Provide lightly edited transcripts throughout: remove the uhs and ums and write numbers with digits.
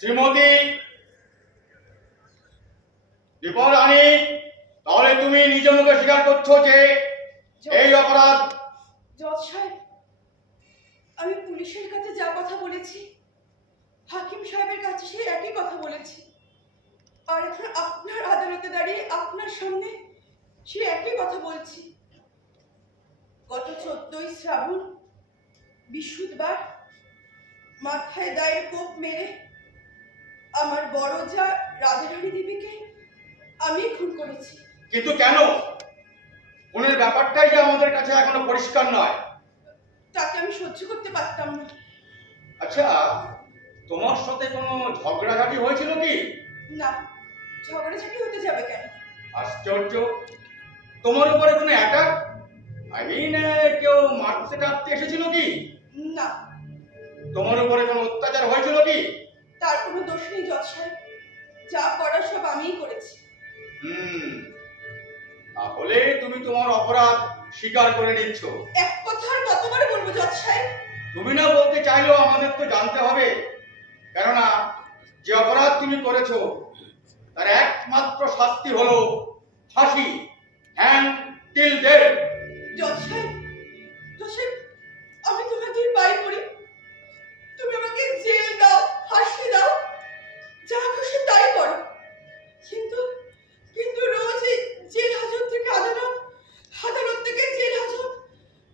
শ্রীমতী দীপরানী, তাহলে তুমি নিজ মুখে স্বীকার করছো যে এই অপরাধ? জজ সাহেব, আমি পুলিশের কাছে যা কথা বলেছি হাকিম সাহেবের কাছে সেই একই কথা বলেছি, আর এখন আপনার আদালতে দাঁড়িয়ে আপনার সামনে সে একই কথা বলছি। গত 14ই শ্রাবণ বৃহস্পতিবার মাথায় দায়ের কোপ মেরে আমার বড় যা রাধারানী দেবীকে আমি খুন করেছি। কিন্তু কেন? খুনের ব্যাপারটাই যে আমাদের কাছে এখনো পরিষ্কার নয়। তাকে আমি সহ্য করতে পারতাম না। আচ্ছা, তোমার সাথে কোনো ঝগড়াঝাটি হয়েছিল কি? না, ঝগড়াঝাটি হতে যাবে কেন? আশ্চর্য, তোমার উপরে কোনো অ্যাটাক, আই মিন কেউ মারতে টারতে এসেছিল কি? না। তোমার উপরে কোনো অত্যাচার হয়েছিল কি? তার কোনো দোষ নেই জজ সাহেব, যা করার সব আমিই করেছি। তাহলে তুমি তোমার অপরাধ স্বীকার করে নিচ্ছ? এক কথা আর কতবার বলবো জজ সাহেব? তুমি না বলতে চাইলেও আমাদের তো জানতে হবে, কেননা যে অপরাধ তুমি করেছো তার একমাত্র শাস্তি হলো ফাঁসি, হ্যান্ড টিল ডেথ। জজ সাহেব, আমি তোমাকে পাই করি, তুমি আমাকে জেল দাও, ফাঁসি দাও, যা খুশি তাই করো, কিন্তু রোজ জেল হাজত থেকে আদালত, আদালত থেকে জেল হাজত,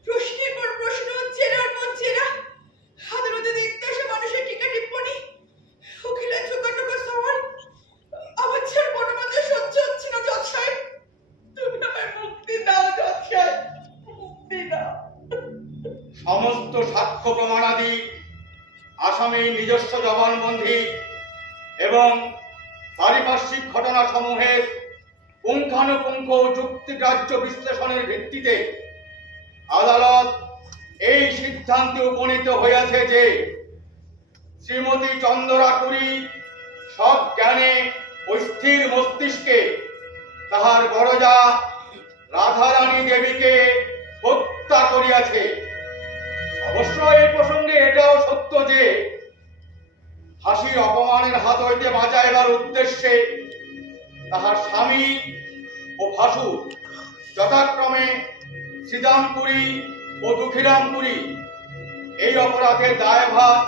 প্রশ্নের পর প্রশ্ন, জেরার পর জেরা, আদালতে দেখতে আসে মানুষের টিকা টিপ্পনি, উকিলের ঠোকা সওয়াল, আমার ছাড় কোনো মতে সহ্য হচ্ছে না জজ সাহেব। তুমি আমার মুক্তি দাও জজ সাহেব, মুক্তি দাও। সমস্ত সাক্ষ্য প্রমাণাদি, আসামির নিজস্ব জবানবন্দি এবং পারিপার্শ্বিক ঘটনা সমূহের পুঙ্খানুপুঙ্খ যুক্তিগ্রাহ্য বিশ্লেষণের ভিত্তিতে আদালত এই সিদ্ধান্তে উপনীত হয়েছে যে শ্রীমতী চন্দ্রাকুড়ি সৎ জ্ঞানে ও স্থির মস্তিষ্কে তাহার বড়জা রাধারানী দেবীকে হত্যা করিয়াছে। অবশ্য এই প্রসঙ্গে এটাও সত্য যে ফাঁসির অপমানের হাত হইতে বাঁচাইবার উদ্দেশ্যে তাহার স্বামী ও ভাসুর যথাক্রমে শ্রীরামপুরী ও দুঃখীরামপুরী এই অপরাধের দায়ভার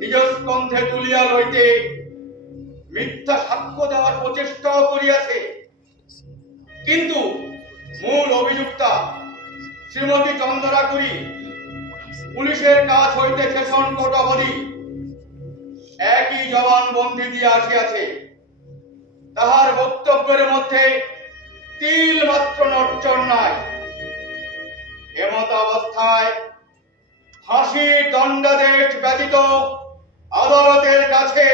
নিজ স্কন্ধে তুলিয়া লইতে মিথ্যা সাক্ষ্য দেওয়ার প্রচেষ্টাও করিয়াছে। কিন্তু মূল অভিযুক্তা শ্রীমতী চন্দ্রাকুড়ি পুলিশের কাছ হইতে সেশন কোর্ট অবধি একই জবানবন্দি দিয়ে আসিয়াছে। তাহার বক্তব্যের মধ্যে তিল মাত্র নড়চড় নাই। এমত অবস্থায় ফাঁসির দণ্ডাদেশ ব্যতীত আদালতের কাছে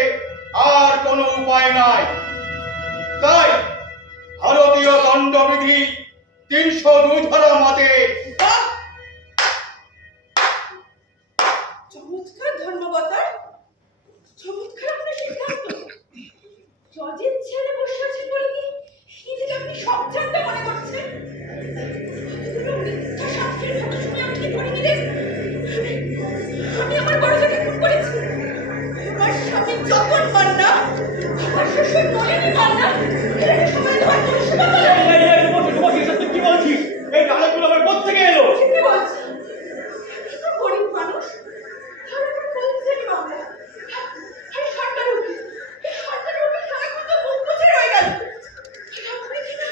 আর কোনো উপায় নাই। তাই ভারতীয় দণ্ডবিধি 302 ধারা মতে চমৎকার, ধন্যবাদ। চমৎকার আপনার সিদ্ধান্ত। জজের ছেলে বসে আছে বলে কি নিজেকে আপনি সব জানতে মনে করছেন? মিথ্যা সাক্ষীর কথা শুনে আপনি কি ধরে নিলেন আমি আমার বড়জাকে খুন করেছি? আমার স্বামী যতন মান্না, আমার শ্বশুর নলিনী মান্না, এরা সবাই তোমার পরিষেবা করে। কি বলছিস? এই ডায়লগগুলো আমার কোথা থেকে এলো? কি বলছিস? গরিব মানুষ, তাহলে তো ফৌজদারি মামলা, আর সরকার উকিল, সারাক্ষণ তো মুখ বুজে রয়ে গেল। আপনি কিনা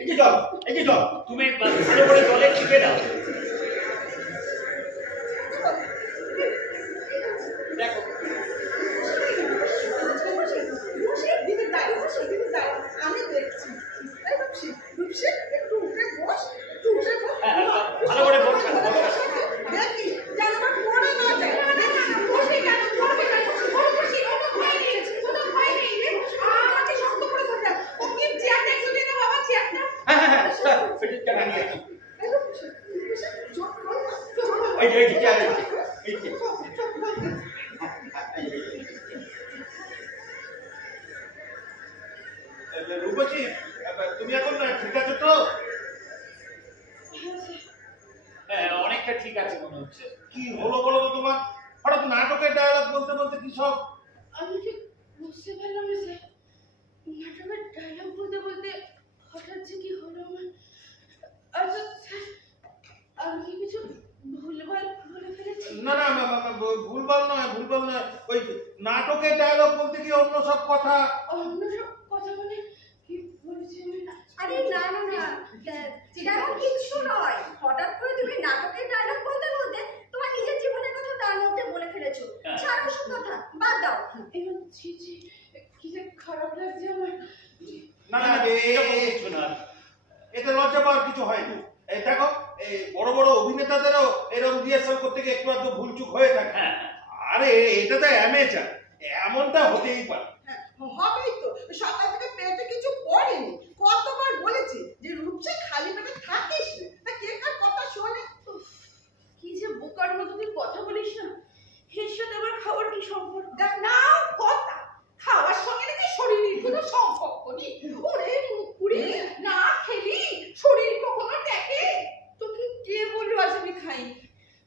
এই যে জল, এই যে জল। তুমি ভালো করে জলে টিপে দাও। দেখো আমি দেখছি একটু উঠে বস, একটু উঠে বস। ভালো করে বসা দেখি যেন আমার পড়ে না যায়। বসে কেন, পড়বে কেন? বসে কোনো ভয় নেই, কোনো ভয় নেই রে। আমাকে শক্ত করে ধরে রাখ। ও কি চেয়ার দেখছো না বাবা, চেয়ারটা? হ্যাঁ, স্যার, এটা নিয়ে আসি। এই যে চেয়ার, এই যে। রূপসী, তুমি এখন ঠিক আছো তো? হ্যাঁ, অনেকটা ঠিক আছে মনে হচ্ছে। কি হলো বলো তো তোমার? হঠাৎ নাটকের ডায়লগ বলতে বলতে কি সব? আমি ঠিক বুঝতে পারলাম না স্যার, নাটকের ডায়লগ বলতে বলতে হঠাৎ যে কি হলো আমার। আচ্ছা স্যার, আমি কি কিছু ভুলভাল বলে ফেলেছি? না না, ভুলভাল নয়, ভুলভাল নয়। ওই নাটকের ডায়লগ বলতে কি অন্য সব কথা? অন্য সব কথা মানে কি বলেছি আমি? আরে না না না, তেমন কিচ্ছু নয়। হঠাৎ করে তুমি নাটকের ডায়লগ বলতে বলতে তোমার নিজের জীবনের কথা তার মধ্যে বলে ফেলেছো। ছাড়ো সব কথা, বাদ দাও। এবার ছি ছি, কি যে খারাপ লাগছে আমার। না না, এরকম কিছু না। এতে লজ্জা পাওয়ার কিছু হয়নি। এই দেখো, এই বড় বড় অভিনেতাদেরও এরকম রিহার্সাল করতে গিয়ে একটু আধটু ভুলচুক হয়ে থাকে। হ্যাঁ, আরে এটা তো অ্যামেচার, এমনটা হতেই পারে। হবেই তো, সকাল থেকে পেটে কিছু পড়েনি। কতবার বলেছি যে রূপসে খালি পেটে থাকিস না, তা কে কার কথা শোনে? কি যে বোকার মতো তুই কথা বলিস না। এর সাথে আবার খাওয়ার কি সম্পর্ক? দেখ না কথা, খাওয়ার সঙ্গে নাকি শরীরের কোনো সম্পর্ক নেই। ওরে মুকুড়ি, না খেলি শরীর কখনো দেখে? তোকে কে বললো আজ আমি খাই?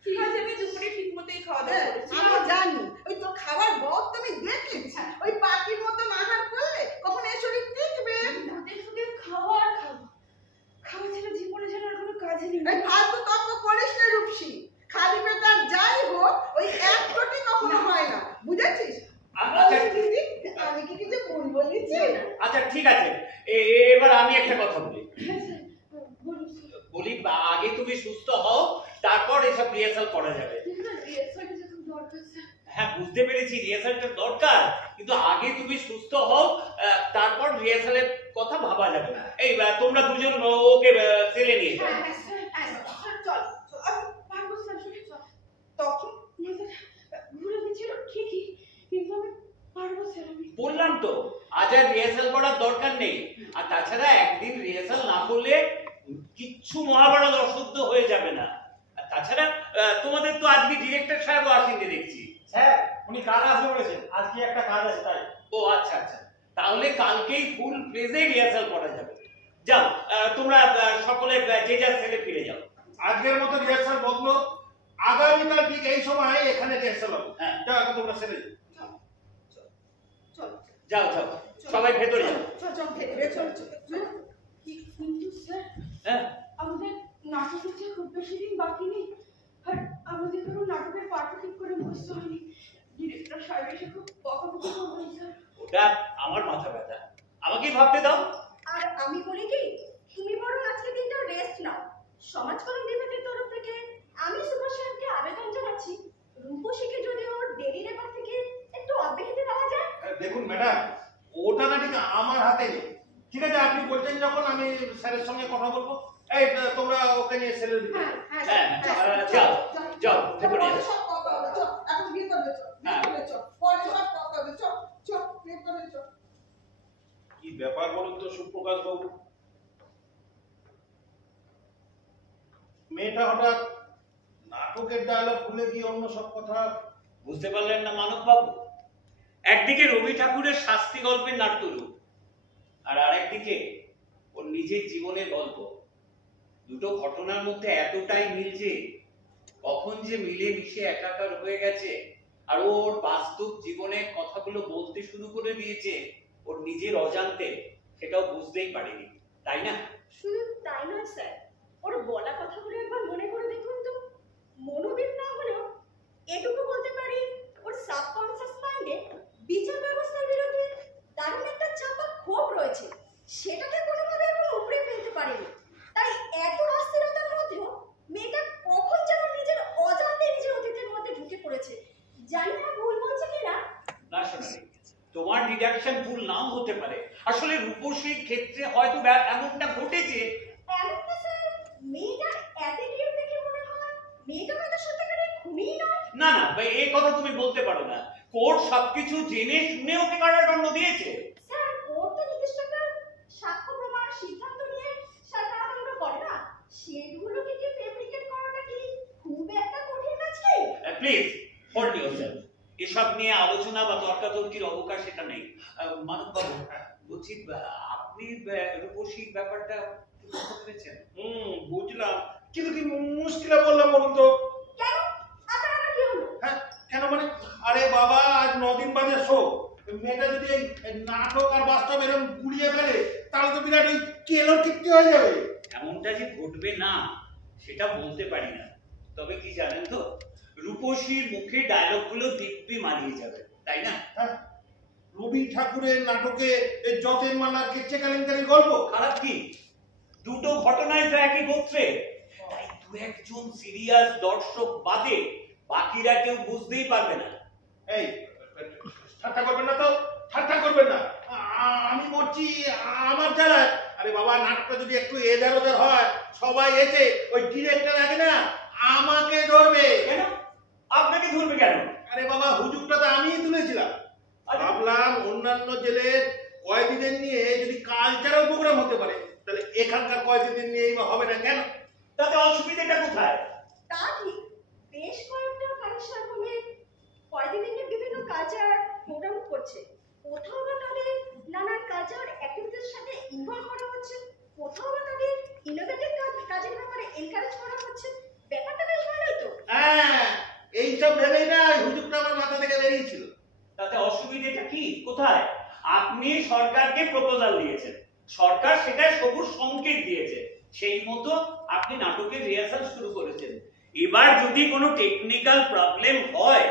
ঠিক আছে, আমি দুপুরে ঠিক মতোই খাওয়া দাওয়া করেছি। আমি জানি, ওই তোর খাবার বদ তুমি দেখেছি। ওই পাখির মতন আহার করলে কখন এই শরীর টিকবে? তাদের শুধু খাওয়া আর খাওয়া, খাওয়া ছাড়া জীবনে যেন আর কোনো কাজে নেই। এই ফালতু তর্ক করিস না রূপসী। খালি পেটে আর যাই হোক, ওই এক রুটি কখনো হয় না, বুঝেছিস? আচ্ছা, দিদি, আমি কি কিছু ভুল বলেছি? আচ্ছা ঠিক আছে, এবার আমি একটা কথা বলি। বলি আগে তুমি সুস্থ হও, তারপর এসব রিহার্সাল করা যাবে। হ্যাঁ, বুঝতে পেরেছি রিহার্সালটা দরকার, কিন্তু আগে তুমি সুস্থ হও, তারপর রিহার্সালের কথা ভাবা যাবে। এই তোমরা দুজন ওকে সেলে নিয়ে যাও। তখন ঘুরে গেছিল ঠিকই, কিন্তু আমি পারবো স্যার। আমি বললাম তো আজ আর রিহার্সাল করার দরকার নেই। আর তাছাড়া একদিন রিহার্সাল না করলে কিচ্ছু মহাভারত অশুদ্ধ হয়ে যাবে না। আর তাছাড়া তোমাদের তো আজকে ডিরেক্টর সাহেবও আসেননি দেখছি। স্যার, উনি কাল আসবে বলেছেন, আজকে একটা কাজ আছে তাই। ও আচ্ছা আচ্ছা, তাহলে কালকেই ফুল প্লেজে রিহার্সাল করা যাবে। যাও, তোমরা সকলে যে যার সেলে ফিরে যাও। আজকের মতো রিহার্সাল বন্ধ, আগামীকাল ঠিক এই সময় এখানে রিহার্সাল হবে। হ্যাঁ। যাও, এখন তোমরা সেরে যাও। যাও যাও, সবাই ভেতরে যাও। কিন্তু স্যার, হ্যাঁ, আমাদের নাটক হচ্ছে খুব বেশি দিন বাকি নেই। আর আমাদের কোনো নাটকের পাঠ ঠিক করে বুঝতে হয়নি। ডিরেক্টর সাহেব এসে খুব বকাবকি করবেন স্যার। ওটা আমার মাথা ব্যথা, আমাকেই ভাবতে দাও। আর আমি বলি কি, তুমি বরং আজকে দিনটা রেস্ট নাও। সমাজ কল্যাণ বিভাগের তরফ থেকে আমি সুভাষ সাহেবকে আবেদন জানাচ্ছি, রূপসীকে যদি ওর ডেলি লেবার থেকে একটু অব্যাহতি দেওয়া যায়। দেখুন ম্যাডাম, ওটা না ঠিক আমার হাতে নেই। ঠিক আছে, আপনি বলছেন যখন, আমি স্যারের সঙ্গে কথা বলবো। এই তোমরা ওকে নিয়ে সেরে দিবে। হ্যাঁ, যাও যাও, ভেতরে যাও। সব কথা হবে, চল এখন ভিতরে চল, ভিতরে চল, পরে সব কথা হবে, চল চল ভিতরে চল। কি ব্যাপার বলুন তো সুপ্রকাশ বাবু, মেয়েটা হঠাৎ নাটকের ডায়লগ ভুলে গিয়ে অন্য সব কথা। বুঝতে পারলেন না মানব বাবু? একদিকে রবি ঠাকুরের শাস্তি গল্পের নাট্যরূপ, আর আরেকদিকে ওর নিজের জীবনের গল্প। দুটো ঘটনার মধ্যে এতটাই মিল যে কখন যে মিলে মিশে একাকার হয়ে গেছে, আর ওর বাস্তব জীবনের কথাগুলো বলতে শুরু করে দিয়েছে ওর নিজের অজান্তে, সেটাও বুঝতেই পারেনি, তাই না? শুধু তাই নয় স্যার, ওর বলা কথাগুলো একবার মনে করে দেখুন তো। মনোবিদ না হলেও এটুকু বলতে পারি, ওর সাবকনসিয়াস মাইন্ডে বিচার ব্যবস্থার বিরুদ্ধে দারুণ একটা চাপা ক্ষোভ রয়েছে। সেটাকে কোনোভাবে কোনো পারেনি। তাই এত অস্থিরতার মধ্যেও মেয়েটা কখন যেন নিজের অজান্তে নিজের অতীতের মধ্যে ঢুকে পড়েছে। জানি না ভুল বলছে কিনা। না সোনালি, তোমার ডিডাকশন ভুল নাও হতে পারে। আসলে রূপসীর ক্ষেত্রে হয়তো এমনটা ঘটেছে। এমনকি স্যার, মেয়েটার অ্যাটিটিউড দেখে মনে হয় মেয়েটা হয়তো সত্যিকারের খুনিই নয়। না না, এই কথা তুমি বলতে পারো না। কোর্ট সবকিছু জেনে শুনে ওকে কারাদণ্ড দিয়েছে। স্যার, কোর্ট তো নির্দিষ্ট একটা সাক্ষ্য প্রমাণ সিদ্ধান্ত নিয়ে স্যার কারাদণ্ড করে না। সেগুলোকে কি ফেব্রিকেট করাটা কি খুব একটা কঠিন কাজ কি? Please hold yourself. এসব নিয়ে আলোচনা বা তর্কাতর্কির অবকাশ এটা নেই। মানব বাবু, বলছি আপনি রূপসীর ব্যাপারটা বুঝতে পেরেছেন? বুঝলাম, কিন্তু কি মুশকিলে বললাম বলুন তো? কেন? আপনার আবার কি হলো? হ্যাঁ, কেন মানে? আরে বাবা, আজ 9 দিন বাদে শো। মেয়েটা যদি এই নাটক আর বাস্তব এরকম গুলিয়ে ফেলে, তাহলে তো বিরাট ওই কেলোর কীর্তি হয়ে যাবে। এমনটা যে ঘটবে না সেটা বলতে পারি না, তবে কি জানেন তো, রূপসীর মুখে ডায়লগগুলো দিব্যি মানিয়ে যাবে, তাই না? হ্যাঁ, রবি ঠাকুরের নাটকে যতেন মালার কেচ্চে কেলেঙ্কারি গল্প। খারাপ কি? দুটো ঘটনায় তো একই গোত্রে। তাই দু একজন সিরিয়াস দর্শক বাদে বাকিরা কেউ বুঝতেই পারবে না। এই ঠাট্টা করবেন না তো, ঠাট্টা করবেন না। আমি মরছি আমার জ্বালায়। আরে বাবা, নাটকটা যদি একটু এধার ওধার হয়, সবাই এসে ওই ডিরেক্টর আগে না আমাকে ধরবে। কেন? আপনাকে ধরবে কেন? আরে বাবা, হুজুগটা তো আমিই তুলেছিলাম। ভাবলাম অন্যান্য জেলের কয়েদিদের নিয়ে যদি কালচারাল প্রোগ্রাম হতে পারে, তাহলে এখানকার কয়েদিদের নিয়ে হবে না কেন? তাতে অসুবিধাটা কোথায়? তা ঠিক, বেশ কয়েকটা কালেকশন রুমে কয়েকদিন নিয়ে বিভিন্ন কালচার প্রোগ্রাম করছে। কোথাও বা তাদের নানান কালচার অ্যাক্টিভিটির সাথে ইনভলভ করা হচ্ছে, কোথাও বা তাদের ইনোভেটিভ কাজের ব্যাপারে এনকারেজ করা হচ্ছে। ব্যাপারটা বেশ ভালোই তো। হ্যাঁ, এইসব ভেবেই না হুজুগটা আমার মাথা থেকে বেরিয়েছিল। তাতে অসুবিধাটা কি? কোথায়? আপনি সরকারকে প্রপোজাল দিয়েছেন, সরকার সেটা সবুজ সংকেত দিয়েছে, সেই মতো আপনি নাটকের রিহার্সাল শুরু করেছেন। এবার যদি কোনো টেকনিক্যাল প্রবলেম হয়,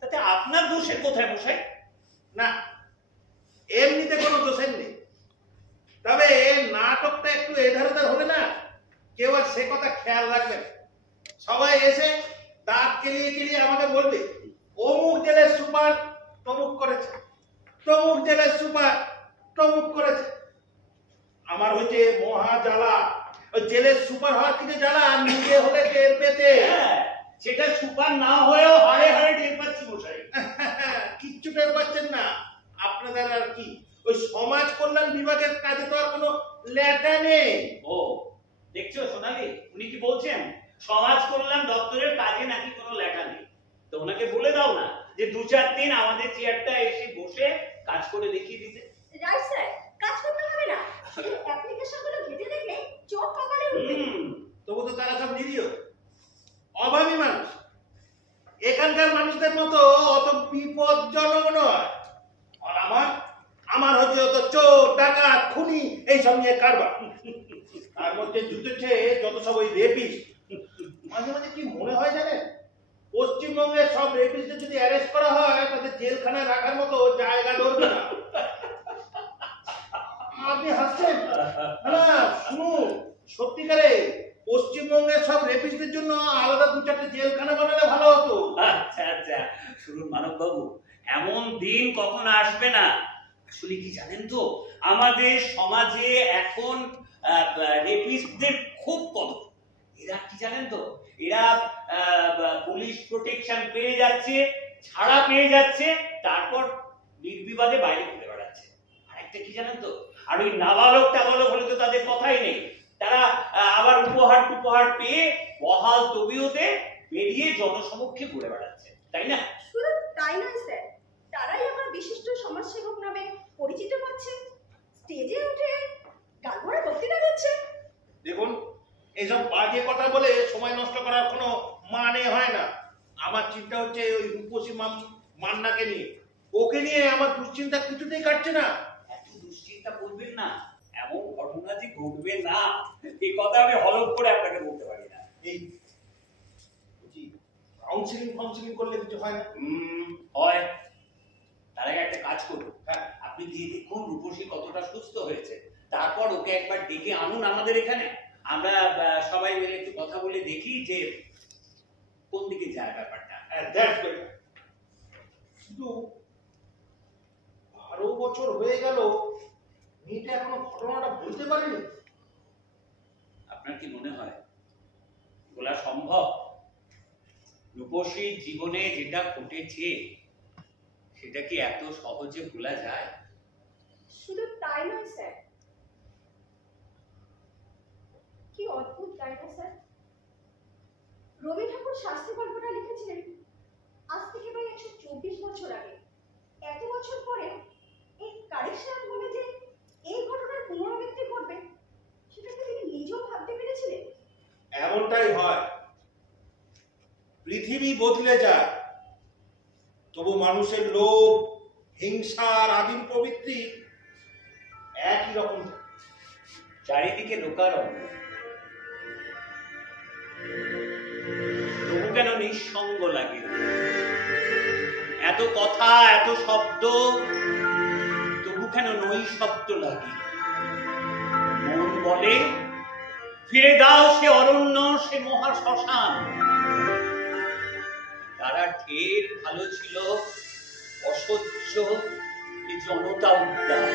তাতে আপনার দোষের কোথায় মশাই? না, এমনিতে কোনো দোষের নেই, তবে নাটকটা একটু এধার ওধার হলে না কেউ আর সে কথা খেয়াল রাখবে না। সবাই এসে দাঁত কেলিয়ে কেলিয়ে আমাকে বলবে, অমুক জেলের সুপার তমুক করেছে, তমুক জেলের সুপার তমুক করেছে। আমার হচ্ছে মহা জ্বালা। ওই জেলের সুপার হওয়ার কিছু জ্বালা নিজে হলে টের পেতে। হ্যাঁ, সেটা সুপার না হয়েও হাড়ে হাড়ে টের পাচ্ছি মশাই। কিচ্ছু টের পাচ্ছেন না আপনাদের। আর কি, ওই সমাজ কল্যাণ বিভাগের কাজে তো আর কোনো লেখা নেই। ও, দেখছো সোনালি, উনি কি বলছেন? সমাজ কল্যাণ দপ্তরের কাজে নাকি কোনো লেখা নেই। তো ওনাকে বলে দাও না যে 2-4 দিন আমাদের চেয়ারটা এসে বসে কাজ করে দেখিয়ে দিতে। রাইট স্যার, কাজ করতে হবে না, শুধু অ্যাপ্লিকেশনগুলো ঘেটে দেখলে চোখ কপালে উঠবে। তবু তো তারা সব নিরীহ অভাবী মানুষ। এখানকার মানুষদের মতো অত বিপজ্জনক নয়। আর আমার হচ্ছে অত চোর ডাকাত খুনি এইসব নিয়ে কারবার। তার মধ্যে জুটেছে যত সব ওই রেপিস্ট। মাঝে মাঝে কি মনে হয় জানেন, পশ্চিমবঙ্গের সব রেপিস্টদের যদি অ্যারেস্ট করা হয়, তাদের জেলখানায় রাখার মতো জায়গা ধরবে না। আপনি হাসছেন না? শুনুন, সত্যিকারে পশ্চিমবঙ্গের সব রেপিস্টদের জন্য আলাদা 2-4টে জেলখানা বানালে ভালো হতো। আচ্ছা আচ্ছা, শুনুন মানব বাবু, এমন দিন কখন আসবে না। আসলে কি জানেন তো, আমাদের সমাজে এখন রেপিস্টদের খুব কদর। এরা কি জানেন তো, এরা পুলিশ প্রোটেকশন পেয়ে যাচ্ছে, ছাড়া পেয়ে যাচ্ছে, তারপর নির্বিবাদে বাইরে ঘুরে বেড়াচ্ছে। আর একটা কি জানেন তো, আর ওই নাবালক টাবালক হলে তো তাদের কথাই নেই। তারা আবার উপহার পেয়ে বহাল তবিয়তে বেরিয়ে জনসমক্ষে ঘুরে বেড়াচ্ছে, তাই না? শুধু তাই নয় স্যার, তারাই আবার বিশিষ্ট সমাজসেবক নামে পরিচিত পাচ্ছে, স্টেজে উঠে গান ভরা বক্তৃতা দিচ্ছে। দেখুন, এইসব বাজে কথা বলে সময় নষ্ট করার কোনো মানে হয় না। আমার চিন্তা হচ্ছে ওই রূপসী মান্নাকে নিয়ে। ওকে নিয়ে আমার দুশ্চিন্তা কিছুতেই কাটছে না। এত দুশ্চিন্তা করবেন না, এমন ঘটনা যে ঘটবে না এই কথা আমি হলফ করে আপনাকে বলতে পারি না। এই কাউন্সিলিং করলে কিছু হয় না? হয়। তার আগে একটা কাজ করুন, হ্যাঁ। আপনি গিয়ে দেখুন রূপসী কতটা সুস্থ হয়েছে, তারপর ওকে একবার ডেকে আনুন আমাদের এখানে, আমরা সবাই মিলে একটু কথা বলে দেখি যে কোন দিকে যায় ব্যাপারটা। That's better. শুধু 12 বছর হয়ে গেল, মেয়েটা এখনো ঘটনাটা বলতে পারেনি। আপনার কি মনে হয় বলা সম্ভব? রূপসীর জীবনে যেটা ঘটেছে সেটা কি এত সহজে ভোলা যায়? শুধু তাই নয় স্যার, কি অদ্ভুত তাই না স্যার? রবি ঠাকুর শাস্তি গল্পটা লিখেছিলেন আজ থেকে প্রায় 124 বছর আগে। এত বছর পরে এই কারিশনাথ বলে যে এই ঘটনার পুনরাবৃত্তি ঘটবে সেটা কি তিনি নিজেও ভাবতে পেরেছিলেন? এমনটাই হয়, পৃথিবী বদলে যায়, তবু মানুষের লোভ, হিংসা আর আদিম প্রবৃত্তি একই রকম থাকে। চারিদিকে লোকারণ্য, তবু কেন নিঃসঙ্গ লাগে? এত কথা, এত শব্দ, তবু কেন নৈশব্দ লাগে? মন বলে ফিরে দাও সে অরণ্য, সে মহা শ্মশান। তারা ঢের ভালো ছিল অসহ্য এই জনতা উদ্যান।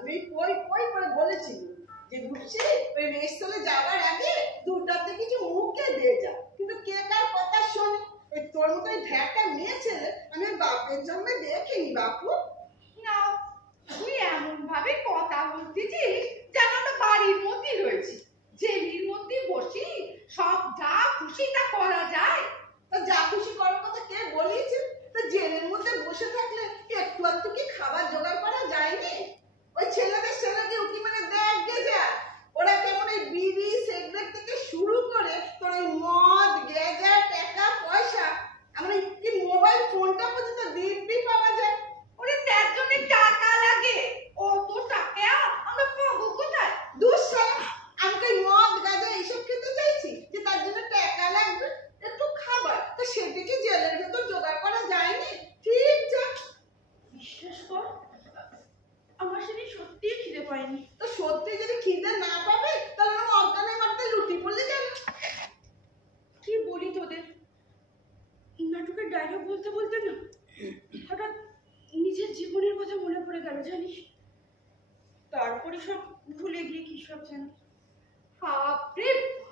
আমি কই কই করে বলেছি যে রূপসী ওই রেস্টুরেন্টে যাওয়ার আগে দুটাতে কিছু মুখে দিয়ে যা, কিন্তু কে কার কথা শোনে? ওই তোর মতো ঢ্যাকা মেয়ে ছেলে আমি বাপের জন্মে দেখিনি বাপু। না, তুই এমন ভাবে কথা বলতেছিস যেন আমরা বাড়ির মধ্যে রয়েছি, জেলির মধ্যে বসি সব যা খুশি তা করা যায়। তা যা খুশি করার কথা কে বলিয়েছে? তা জেলের মধ্যে বসে থাকলে একটু একটু কি খাবার জোগাড় করা যায়নি? ওই ছেলেদের ছেলেকে উঠি মানে দেখ গে যা, ওরা কেমন এই বিড়ি সিগারেট থেকে শুরু করে তোর ওই মদ গেজা টাকা পয়সা এমন কি মোবাইল ফোনটা পর্যন্ত দিব্যি পাওয়া যায়। ওরে তার জন্য টাকা লাগে, অত টাকা আমরা পাবো কোথায়? দুঃসালা, আমি কই মদ গাঁজা এইসব খেতে চাইছি যে তার জন্য টাকা লাগবে, একটু খাবার তো সেটা কি জেলের ভেতর জোগাড় করা যায়নি? ঠিক যা। বিশ্বাস কর, আমার সেদিন সত্যিই খিদে পায়নি। তো সত্যি যদি খিদে না পাবে তাহলে আমি অজ্ঞানের মারতে লুটি পড়লে কেন? কি বলি তোদের, নাটকের ডায়লগ বলতে বলতে না হঠাৎ নিজের জীবনের কথা মনে পড়ে গেল জানিস। তারপরে সব ভুলে গিয়ে কি সব জানি। বাপরে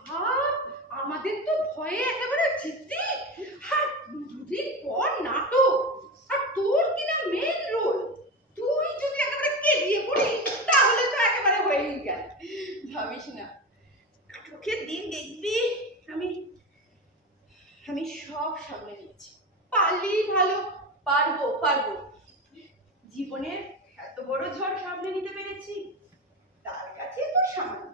বাপ, আমাদের তো ভয়ে একেবারে জিতি। আর দুদিন পর নাটক, আর তোর কিনা মেন রোল। তুই যদি একেবারে কেলিয়ে পড়িস তাহলে তো একেবারে হয়েই গেল। ভাবিস না, নাটকের দিন দেখবি আমি সব সামনে নিচ্ছি। পারলেই ভালো। পারবো পারবো, জীবনের এত বড় ঝড় সামনে নিতে পেরেছি, তার কাছে তো সামান্য।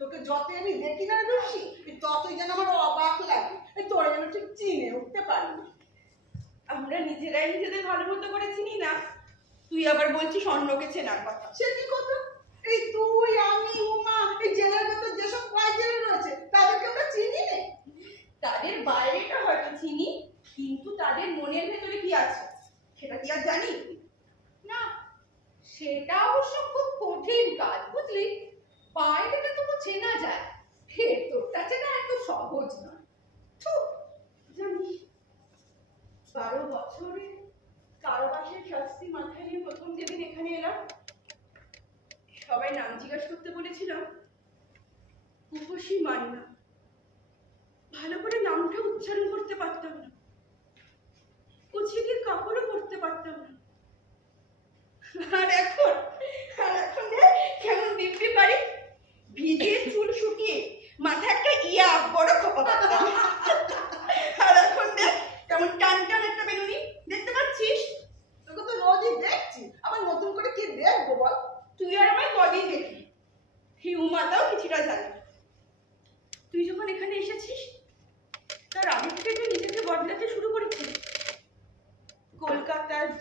তোকে যতই আমি দেখি না রুশি ততই যেন আমার অবাক লাগে, তোরা যেন ঠিক চিনে উঠতে পারিনি। আমরা নিজেরাই নিজেদের ভালো মতো করে চিনি না, তুই আবার বলছিস অন্যকে চেনার কথা। সে কি কথা? এই তুই আমি উমা এই জেলার ভেতর যেসব কয়েকজন রয়েছে তাদেরকে আমরা চিনি না। তাদের বাইরেটা হয়তো চিনি, কিন্তু তাদের মনের ভেতরে কি আছে সেটা কি আর জানি না। সেটা অবশ্য খুব কঠিন কাজ, বুঝলি। বাইরেটা তবু চেনা যায়, ভেতরটা চেনা এত সহজ নয়। জানিস 12 বছরে কারাবাসের শাস্তি মাথায় নিয়ে প্রথম যেদিন এখানে এলাম, সবাই নাম জিজ্ঞাসা করতে বলেছিলাম, উপসী মান্না। ভালো করে নামটা উচ্চারণ করতে পারতাম না, কুচিটির কাপড়ও পরতে পারতাম না। আর এখন কেমন দিব্যি পারি, ভিজে চুল শুকিয়ে মাথায় একটা ইয়া বড় খোপা পাতাম। আর এখন দেখ কেমন টান টান একটা বেলুনি, দেখতে পাচ্ছিস? তোকে তো রোজই দেখছি, আবার নতুন করে কি দেখবো বল? তুই আর আমায় কদিন দেখলি, এই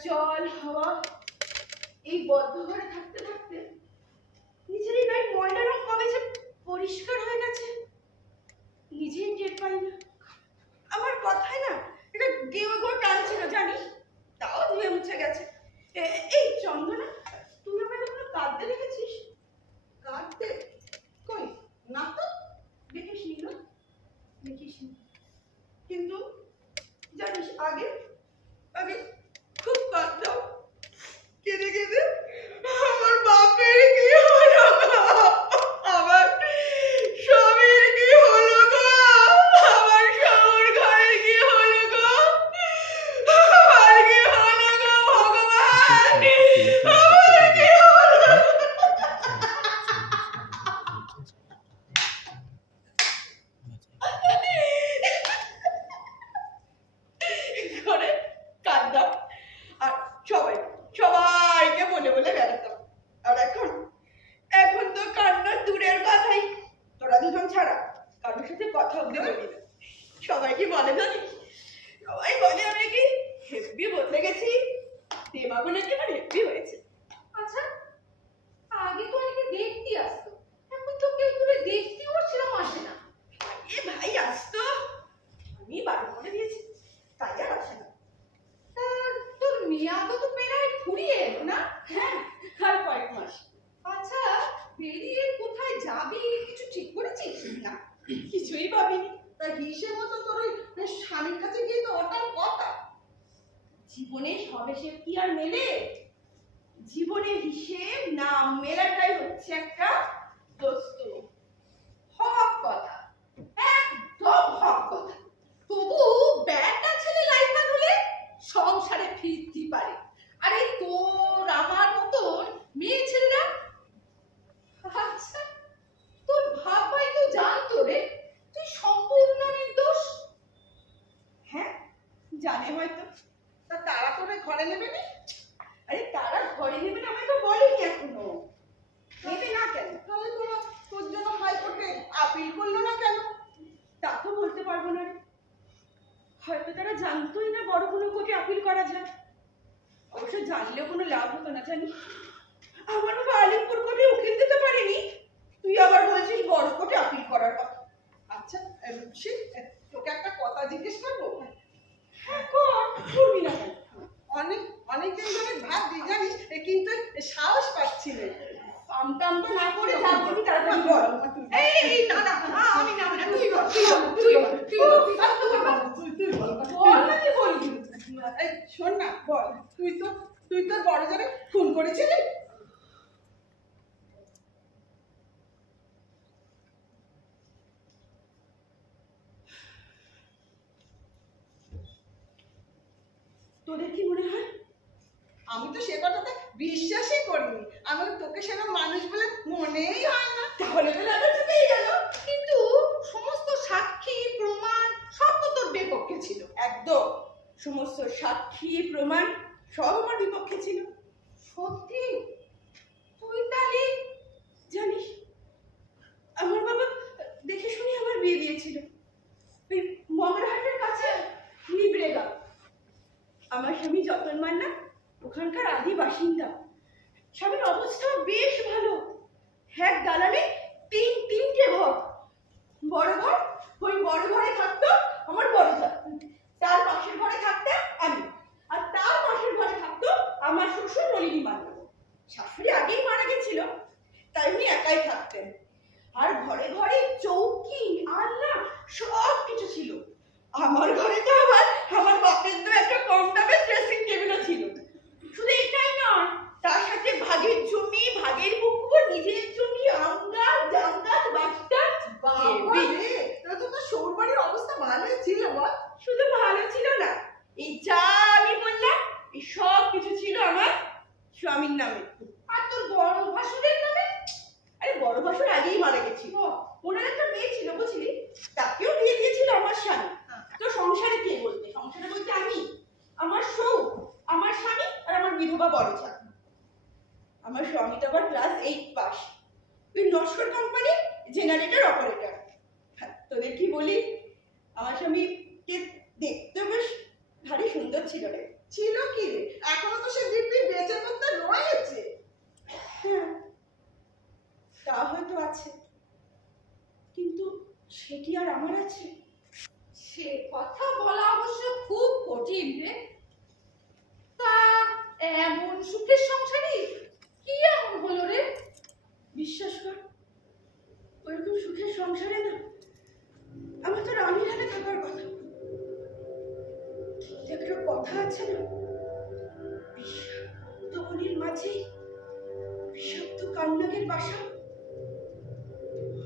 জল হাওয়া এই বদ্ধ ঘরে থাকতে থাকতে নিজের এই গায়ের ময়লা রং কবে যে পরিষ্কার হয়ে গেছে নিজেই টের পাই না। আমার কথায় না এটা গেও গো টানছিল জানিস, তাও ধুয়ে মুছে গেছে। এই চন্দনা, তুই আমায় কখনো কাঁদতে দেখেছিস? কাঁদতে? কই না তো। দেখিস নি না? দেখিস নি। কিন্তু জানিস আগে আগে খুব কাঁদতাম, কেঁদে কেঁদে আমার বাপের কি হলো গো, আমার স্বামীর কি হলো গো, আমার শ্বশুর ঘরের কি হলো গো, আমার কি হলো গো ভগবান, আমার কি হলো। করে কাঁদতাম আর সবাইকে বলে বলে বেড়াতাম। আর এখন তো কান্না দূরের কথাই, তোরা দুজন ছাড়া কারোর সাথে কথা অব্দি বলি না। সবাই কি বলে জানিস, সবাই বলে আমি কি হেব্বি বদলে গেছি, দেমাগো নাকি আমার হেব্বি হয়েছে। আচ্ছা, আগে তো অনেকে দেখতে আসতো, এখন তো কেউ তোরে দেখতেও সেরকম আসে না। এ ভাই আসতো, আমি বারণ করে দিয়েছি, তাই আর আসে না। তা তোর মেয়াদও তো প্রায় ফুরিয়ে এলো না? হ্যাঁ, আর কয়েক মাস। আচ্ছা, বেরিয়ে কোথায় যাবি কিছু ঠিক করেছিস? না, কিছুই ভাবিনি। তা হিসেব মতো তোর ওই স্বামীর কাছে গিয়ে তো ওটার কথা। জীবনে সবে সে কি আর মেলে? জীবনের হিসেব না মেলাটাই হচ্ছে একটা দোস্ত। হক কথা, একদম হক কথা। তবু ব্যাটা ছেলে লাইফার হলে সংসারে ফিরতে পারে, আর এই তোর আমার মতন মেয়ে ছেলেরা। আচ্ছা, তোর ভাববাই তো জানতো রে তুই সম্পূর্ণ নির্দোষ। হ্যাঁ, জানে হয়তো। তা তারা তোরে ঘরে নেবে না? আরে তারা ঘরে নেবে না আমায় তো বলেনি এখনো। নেবে না কেন? তাহলে তোর জন্য হাইকোর্টে আপিল করলো না কেন? তা তো বলতে পারবো না রে। হয়তো তারা জানতোই না বড় কোনো কোর্টে আপিল করা যায়। অবশ্য জানলেও কোনো লাভ হতো না জানি। আমার বাবা আলিপুর কোর্টে উকিল দিতে পারেনি, তুই আবার বলছিস বড় কোর্টে আপিল করার কথা। আচ্ছা রূপসী, তোকে একটা কথা জিজ্ঞেস করবো? হ্যাঁ কর, করবি না কেন? অনেকদিন ধরে ভাবছি জানিস, কিন্তু সাহস পাচ্ছি না। আমটাম তো না করে যা বলবি তাড়াতাড়ি বল। এই না না, আমি না, তুই বল, বল না কি বলবি? এই শোন না, বল, তুই তোর বড় জানে খুন করেছিলি? তোদের কি মনে হয়? আমি তো সে কথাতে বিশ্বাসই করিনি। আমি তোকে সেরকম মানুষ বলে মনেই হয় না। তাহলে তো লাগা চুকেই গেল। কিন্তু সমস্ত সাক্ষী প্রমাণ সব তো তোর বিপক্ষে ছিল। একদম, সমস্ত সাক্ষী প্রমাণ সব আমার বিপক্ষে ছিল। সত্যি? তুই তাহলে জানিস, আমার বাবা দেখে শুনে আমার বিয়ে দিয়েছিল ওই মগরাহাটের কাছে নিবরেগা। আমার স্বামী যতন মান্না ওখানকার আদি বাসিন্দা। স্বামীর অবস্থা বেশ ভালো, এক দালানে তিনটে ঘর। বড় ঘর, ওই বড় ঘরে থাকতো আমার বড় যা, তার পাশের ঘরে থাকতাম আমি, আর তার পাশের ঘরে থাকতো আমার শ্বশুর নলিনী মান্না। শাশুড়ি আগেই মারা গেছিল, তাই উনি একাই থাকতেন। আর ঘরে ঘরে চৌকি আলনা সব কিছু ছিল। আমার ঘরে তো আবার আমার বাপের তো একটা কম দামের ড্রেসিং টেবিলও ছিল। শুধু এটাই নয়, তার সাথে ভাগের জমি, ভাগের পুকুর, নিজের জমি, আম গাছ, জাম গাছ, বাগিচা। বাবা রে, তোর তো শ্বশুর বাড়ির অবস্থা ভালোই ছিল বল। শুধু ভালো ছিল না, এই যা আমি বললাম এই সব কিছু ছিল আমার স্বামীর নামে। আর তোর বড় ভাসুরের নামে? আরে বড় ভাসুর আগেই মারা গেছিল, ওনার একটা মেয়ে ছিল বুঝলি, তাকেও দিয়ে দিয়েছিল আমার স্বামী। তো সংসারে কে বলতে? সংসারে বলতে আমি, আমার সৌ, আমার স্বামী আর আমার বিধবা বড় যা। আমার স্বামী তো আবার ক্লাস 8 পাস, ওই নস্কর কোম্পানির জেনারেটর অপারেটর। তোদের কি বলি, আমার স্বামীকে দেখতে বেশ ভারী সুন্দর ছিল রে। ছিল কি রে? এখনো তো সে দিব্যি বেঁচে পড়তে রয়েছে। হ্যাঁ, তা হয়তো আছে, কিন্তু সে কি আর আমার আছে? সে কথা বলা অবশ্য খুব কঠিন রে। তা এমন সুখের সংসারে কি এমন হলো রে? বিশ্বাস কর, ওইরকম সুখের সংসারে না আমার তো রানীর হাতে থাকার কথা। কিন্তু একটা কথা আছে না, বিষাক্ত বনের মাঝে বিষাক্ত কান্নাকের বাসা।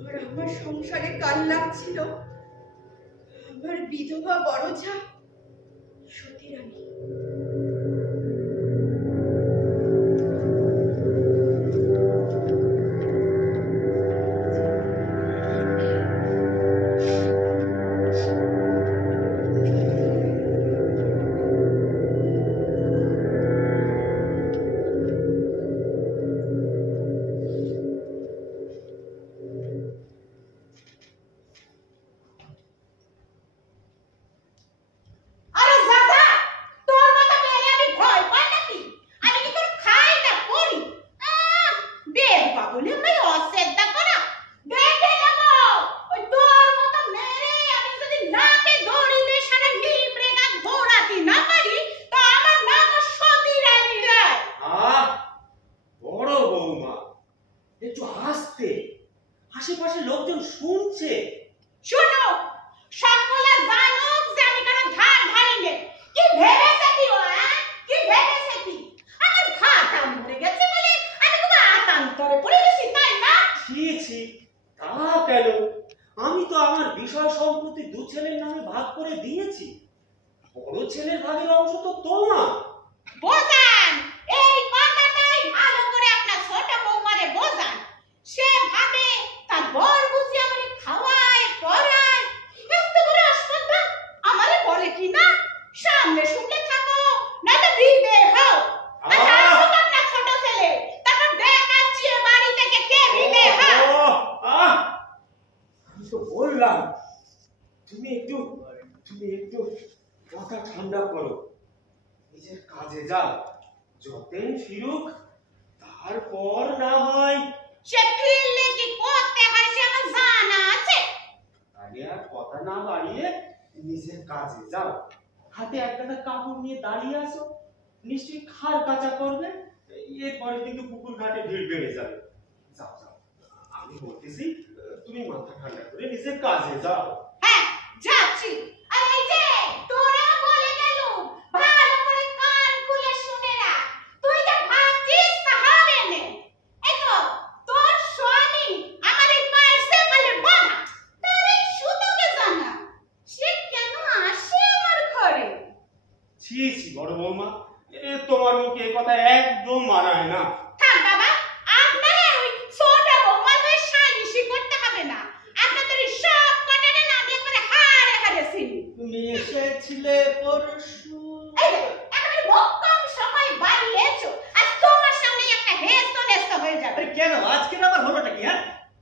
আর আমার সংসারে কাল লাগছিল আমার বিধবা বড় যা সতী রানী। আরে দাদা, তোর মতো মেয়ে আমি ভয় পাই নাকি? আমি কি তোর খাই না পড়ি? বেদ পাগলে আমি অশ্রদ্ধা করা দেখে নেবো। ওই তোর মতো মেয়ে আমি যদি নাকে দড়ি দিয়ে সারা নিবড়েটা ঘোরাতে না পারি, তো আমার নাম সতী রানী রায়। বড় বৌমা, একটু আস্তে, আশেপাশে লোকজন শুনছে। শোনো, সকলে জানুক যে আমি কোনো ধার ধারিনি। কি ভেবেছে কি ও? কি ভেবেছে কি? আমার ভাতা মরে গেছে বলে আমি খুব আতান্তরে পড়ে গেছি, তাই না? ছি ছি, তা কেন? আমি তো আমার বিষয় সম্পত্তি দু ছেলের নামে ভাগ করে দিয়েছি। বড় ছেলের ভাগের অংশ তো তোমার। বোঝান, এই কথাটাই ভালো করে আপনার ছোট বৌমারে বোঝান। সে ভাবে তার বর বুঝি আমারে খাওয়ায় পরায়, এত বড় অসম্ভব আমারে বলে কি না? সামনে শুনলে থাকো, না তো বিদে হও। আচ্ছা, আসুক আপনার ছোট ছেলে, তারপর দেখাচ্ছি এ বাড়ি থেকে কে বিদে হয়। আমি তো বললাম, তুমি একটু মাথা ঠান্ডা করো, নিজের কাজে যাও। যতেন ফিরুক, তারপর না হয়। সে ফিরলে কি করতে হয় সে আমার জানা আছে। আগে আর কথা না বাড়িয়ে নিজের কাজে যাও। হাতে একটা কাপড় নিয়ে দাঁড়িয়ে আসো, নিশ্চয়ই খার কাঁচা করবে। এরপরে কিন্তু পুকুর ঘাটে ভিড় বেড়ে যাবে। যাও যাও, আমি বলতেছি, তুমি মাথা ঠান্ডা করে নিজের কাজে যাও। হ্যাঁ, যাচ্ছি। আর এই যে তোরা বলে গেল, ভালো করে কান খুলে শুনে না। তুই যা ভাবছিস তা হবে না। এই তো তোর স্বামী আমার এই পায়েসে বলে বাধা, তার এই সুতোকে জানা সে কেন আসে আমার ঘরে? ছি ছি বড় বৌমা, তোমার মুখে এই কথা একদম মানায় না। থাক বাবা, আপনারে ওই ছোট বৌমা হয়ে সালিশি করতে হবে না। আপনাদের এই সব কটারে না আমি একবারে হাড়ে হাড়ে চিনি। তুমি এসেছিলে পরশু। এই যে, একেবারে মক্কম সময় বাড়ি এসো, আজ তোমার সামনে একটা হেস্ত নেস্ত হয়ে যাবে। কেন আজকে আবার হলোটা কি? হ্যাঁ,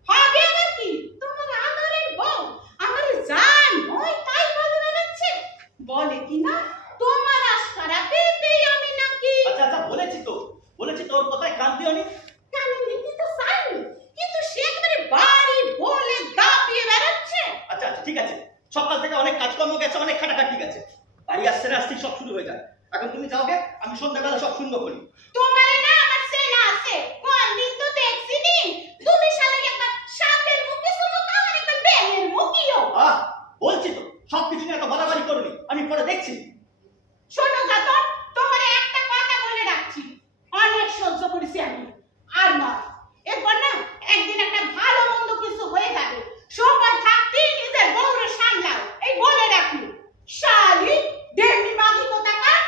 হবে আবার কি? তোমার আদরের বউ আমার জান নয় তাই বলে বেড়াচ্ছে। বলে কি না তোমার আশকারা পেতে আমি নাকি? আচ্ছা আচ্ছা, বলেছি তোর কথায় কান দিওনি। কানে নিতে তো চাইনি, কিন্তু সে একেবারে বাড়ি বলে দাপিয়ে বেড়াচ্ছে। আচ্ছা আচ্ছা, ঠিক আছে, সকাল থেকে অনেক কাজকর্ম গেছে, অনেক খাটাখাটি গেছে, বাড়ি আসতে না আসতেই সব শুরু হয়ে যায়। এখন তুমি যাওগে, আমি সন্ধ্যাবেলা সব শুনবো করি। তোমার না আমার সেনা আছে, কোনদিন তো দেখছিনি। তুমি শালা একবার সাপের মুখে শুনো, আমার একবার ব্যাঙের মুখিও। বলছি তো, সবকিছু নিয়ে এত বাড়াবাড়ি করবি, আমি পরে দেখছি। শোনো জাতন, তোমার একটা কথা বলে রাখছি, অনেক সহ্য করেছি আমি, আর না। এরপর না একদিন একটা ভালো মন্দ কিছু হয়ে যাবে, সময় থাকতেই নিজের বউরে সামলাও, এই বলে রাখি। শালি দেবী মাগি কোথাকার।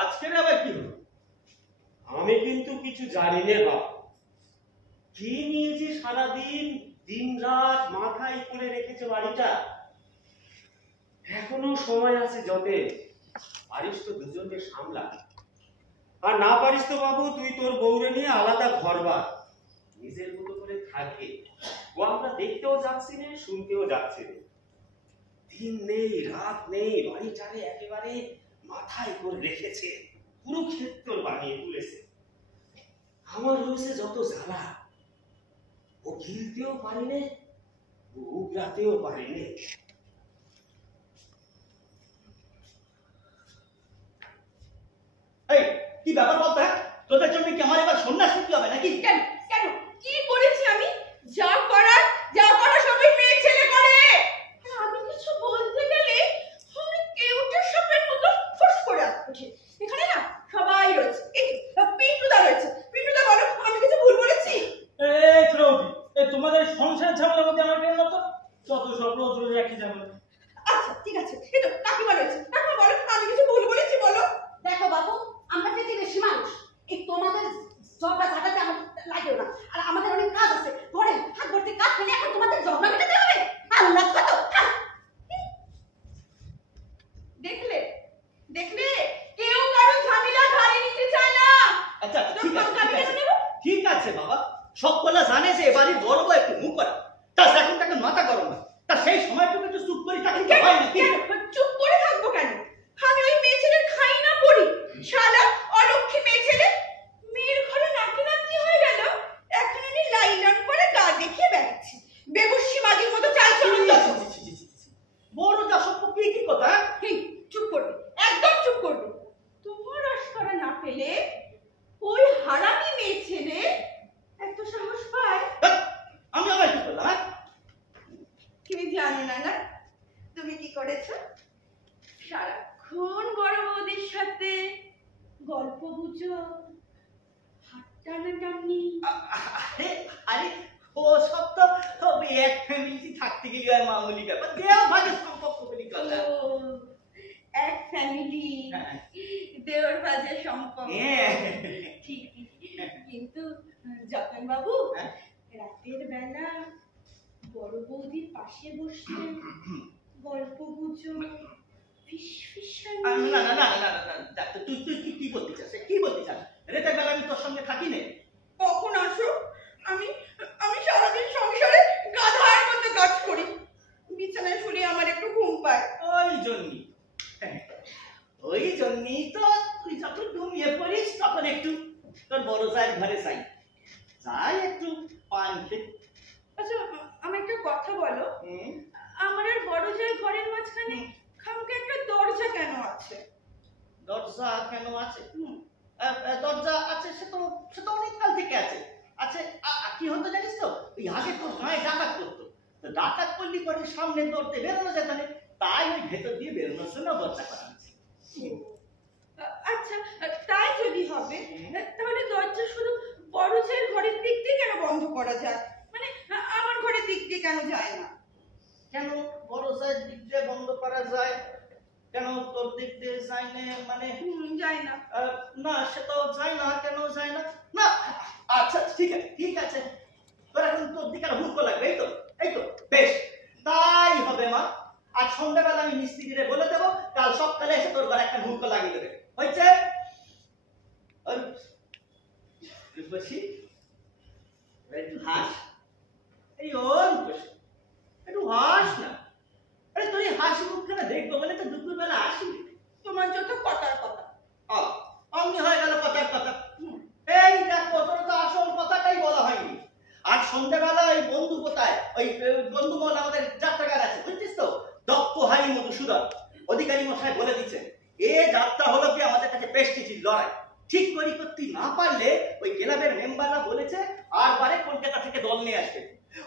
আজকের আবার কি হলো? আমি কিন্তু কিছু জানি না বাপ। কি নিয়ে যে সারাদিন দিন রাত মাথায় করে রেখেছে বাড়িটা। এখনো সময় আছে যতে, পারিস তো দুজনকে সামলা। আর না পারিস তো বাবু, তুই তোর বউরে নিয়ে আলাদা ঘর বাঁধ, নিজের মতো করে থাকে। ও আমরা দেখতেও যাচ্ছি না, শুনতেও যাচ্ছি না। দিন নেই রাত নেই, বাড়িটারে একেবারে মাথায় করে রেখেছে, কুরুক্ষেত্র বানিয়ে তুলেছে। আমার হয়েছে যত জ্বালা, ও গিলতেও পারিনে, উগরাতেও পারিনে। এই কি ব্যাপার বলতো? হ্যাঁ, তোদের জন্য কি আমার এবার সন্ন্যাস নিতে হবে নাকি? কেন কেন কি করেছি আমি? যা করার সবই মেয়ে ছেলে করে। আর আমি কিছু বলতে গেলে আমি কেউটের সাপের মতো ফস করে ওঠে। এখানে না সবাই রয়েছে, এই পিন্টুদা রয়েছে। পিন্টুদা বলো, আমি কিছু ভুল বলেছি? এই ত্রৌপদী, এই তোমাদের সংসার ঝামেলার মধ্যে আমার কেন তো যত সব রোজ রোজ একই ঝামেলা। আচ্ছা ঠিক আছে, এই তো কাকিমা রয়েছে। কাকিমা বলো, আমি কিছু ভুল বলেছি বলো। দেখো বাবু, আমরা থেকে বেশি মানুষ, এই তোমাদের ঝগড়া ঝাঁটাতে আমার লাগেও না। আর আমাদের অনেক কাজ আছে, ঘরে হাত ভর্তি কাজ ফেলে এখন তোমাদের ঝগড়া মেটাতে হবে? আল্লাহ কত! দেখলে দেখলে কেউ কারো ঝামেলা ঘাড়ে নিতে চায় না। আচ্ছা ঠিক আছে ঠিক আছে বাবা, সকলা জানে যে এবারই গর্ব একটু মুখ করা, তা এখন তাকে মাথা গরম না, তা সেই সময়টুকু একটু চুপ করে থাকলে কি হয় নাকি? চুপ করে থাকবো কেন? আমি ওই মেয়ে ছেলের খাই না পড়ি, শালা অলক্ষী মেয়ে ছেলে। মেয়ের ঘরে নাতি নাতনি হয়ে গেল, এখন উনি লাইলন করে গা দেখিয়ে বেড়াচ্ছে, বেবুসি মাগির মতো চাল চলন। বড় যা সব কি কথা? চুপ করবে, একদম চুপ করবে। তোমার আশকারা না পেলে ওই হারামি মেয়ে ছেলে এত সাহস পায়? আমি আবার কি করলাম? তুমি জানো না না তুমি কি করেছো? সারাক্ষণ বড় বৌদির সাথে গল্প গুজব, হাত টানাটানি। আরে আরে ও সব তো এক ফ্যামিলিতে থাকতে গেলে আর মামুলি ব্যাপার, দেও ভাগে সম্পর্ক বলি কথা। ও, এক ফ্যামিলি, দেওর ভাজের সম্পর্ক। ঠিকই, কিন্তু যতন বাবু রাতের বেলা বড় বৌদির পাশে বসে গল্প গুজব, না না না না না না, তুই তুই কি বলতে চাস? কি বলতে চাস? রাতের বেলা আমি তোর সঙ্গে থাকি না। কখন আসো? আমি আমি সারাদিন সংসারে গাধার মতো কাজ করি, বিছানায় শুলে আমার একটু ঘুম পায়। ওই জন্যই তো তুই যখন ঘুমিয়ে পড়িস তখন একটু তোর বড় চায়ের ঘরে যাই একটু পান খেতে। আচ্ছা আমি একটা কথা বলো, আমার আর বড় জায়ের ঘরের মাঝখানে খামকে একটা দরজা কেন আছে? দরজা কেন আছে? দরজা আছে, সে তো অনেক কাল থেকে আছে। আচ্ছা কি হতো জানিস তো, ওই আগে তো গায়ে ডাকাত করতো, তো ডাকাত করলি পরে সামনে দরতে বেরোনো যেত না, তাই ওই ভেতর দিয়ে বেরোনোর জন্য দরজা করা আছে। আচ্ছা তাই যদি হবে তাহলে দরজা শুধু বড় জায়ের ঘরের দিক দিয়ে কেন বন্ধ করা যায়, মানে আমার ঘরের দিক দিয়ে কেন যায় না? কেন বড় চায়ের দিক দিয়ে বন্ধ করা যায়, কেন তোর দিক দিয়ে যায় না? মানে যায় না। না সে তো যায় না, কেন যায় না? না আচ্ছা ঠিক আছে, তোর এখন তোর দিকে হুকো লাগবে, এই তো বেশ, তাই হবে মা। আজ সন্ধ্যাবেলা আমি মিস্ত্রিরে বলে দেবো, কাল সকালে এসে তোর ঘরে একটা হুকো লাগিয়ে দেবে, হয়েছে? একটু হাস, এই একটু হাস না। আরে তুই হাসি মুখখানা দেখবো বলে তো দুপুরবেলা আসিনি। তোমার যত কথার কথা। অমনি হয়ে গেল কথার কথা। এই দেখো, তোর তো আসল কথাটাই বলা হয়নি। আজ সন্ধ্যাবেলা ওই বন্ধু কোথায়, ওই বন্ধু মহল আমাদের যাত্রাগার আছে, বুঝছিস তো, দক্ষ হারি মধুসূদন অধিকারী মশাই বলে দিচ্ছেন এ যাত্রা হলো কি আমাদের কাছে প্রেস্টিজের লড়াই। ঠিক করতে না পারলে ওই ক্লাবের মেম্বাররা বলেছে আর বারে কলকাতা থেকে দল নিয়ে আসবে।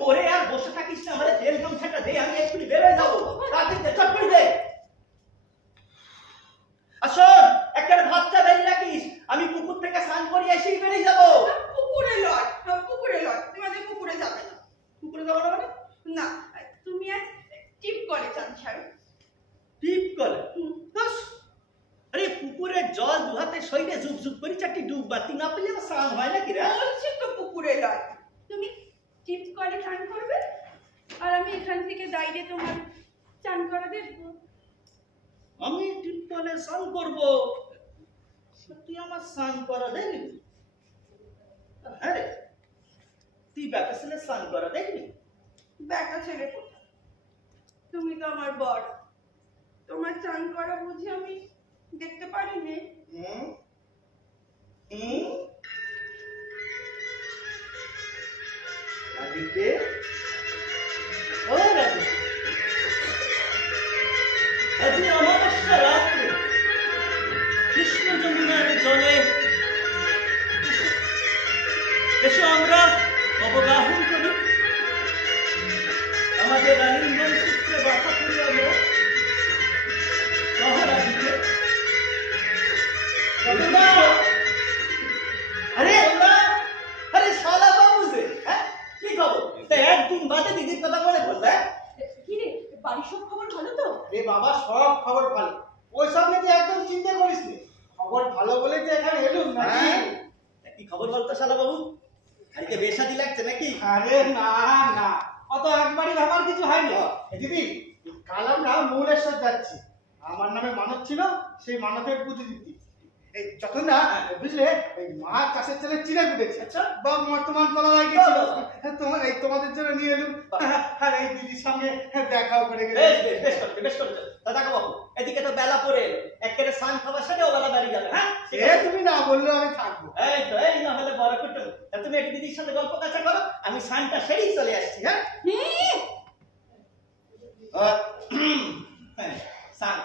ওরে আর বসে থাকিস না, আমাদের তেল গামছাটা দে, আমি এক্ষুনি বেরোয় যাবো, রাতে চট করে দে। আসুন একটা ভাতটা বেরিয়ে রাখিস, আমি পুকুর থেকে স্নান করে এসেই বেরিয়ে যাবো। পুকুরে লয়, তোমাদের পুকুরে যাবে না। পুকুরে যাবো না মানে? না, তুমি আজ টিপ কলে চান ছাড়ো। টিপ কলে? আরে পুকুরের জল দুহাতে শরীরে জুক জুক করে চারটি ডুব বাতি না পেলে আমার স্নান হয় নাকি রে? বলছি তো পুকুরে লয়, তুমি টিপ কলে চান করবে আর আমি এখান থেকে দাইরে তোমার চান করা দেখবো। আমি টিপ কলে স্নান করবো, তুই আমার স্নান করা দেখবি? হ্যাঁ রে, তুই ব্যাটা ছেলে স্নান করা দেখবি? ব্যাটা ছেলে কোথায়, তুমি তো আমার বড়। তোমার চান করা বুঝি আমি দেখতে পারিনি। রাধিকে, ও রাধিকে, আজ অমাবস্যা রাত্রে কৃষ্ণ যমুনার জলে এসো আমরা অবগাহন করি, আমাদের আলিঙ্গন সূত্রে বাধা করি আমরা মহারাজকে। আরে আরে শালা বাবু যে, হ্যাঁ কি খবর? তা একদিন বাদে দিদির কথা বলে বললে। কি রে, বাড়ির সব খবর ভালো তো? আরে বাবা, সব খবর ভালো, ওই সব নিয়ে একদম চিন্তা করিস নি। খবর ভালো বলেই তো এখানে এলুম নাকি। কি খবর বলতো শালা বাবু? আজকে বেশাদি লাগছে নাকি? আরে না না, অত একবারই ভাবার কিছু হয়নি। দিদি, কাল আমরা মৌলেশ্বর যাচ্ছি, আমার নামে মানত ছিল, সেই মানতের পুজো দিতে। এই যখন না বুঝলে, এই মা চাষের ছেলে চিড়ে কুটেছে, আচ্ছা বা বর্তমান কলা লাগিয়েছিল, তোমাদের জন্য নিয়ে এলুম। আর এই দিদির সঙ্গে দেখাও করে গেলে। বেশ করছো দাদা বাবু। এদিকে তো বেলা পড়ে এলো, একেবারে স্নান খাবার সাথেও বেলা বাড়ি যাবে। হ্যাঁ তুমি না বললেও আমি থাকবো। এই তো, এই না হলে বড় কুটুম। তুমি একটু দিদির সাথে গল্প কাছা করো, আমি স্নানটা সেরেই চলে আসছি। হ্যাঁ স্নান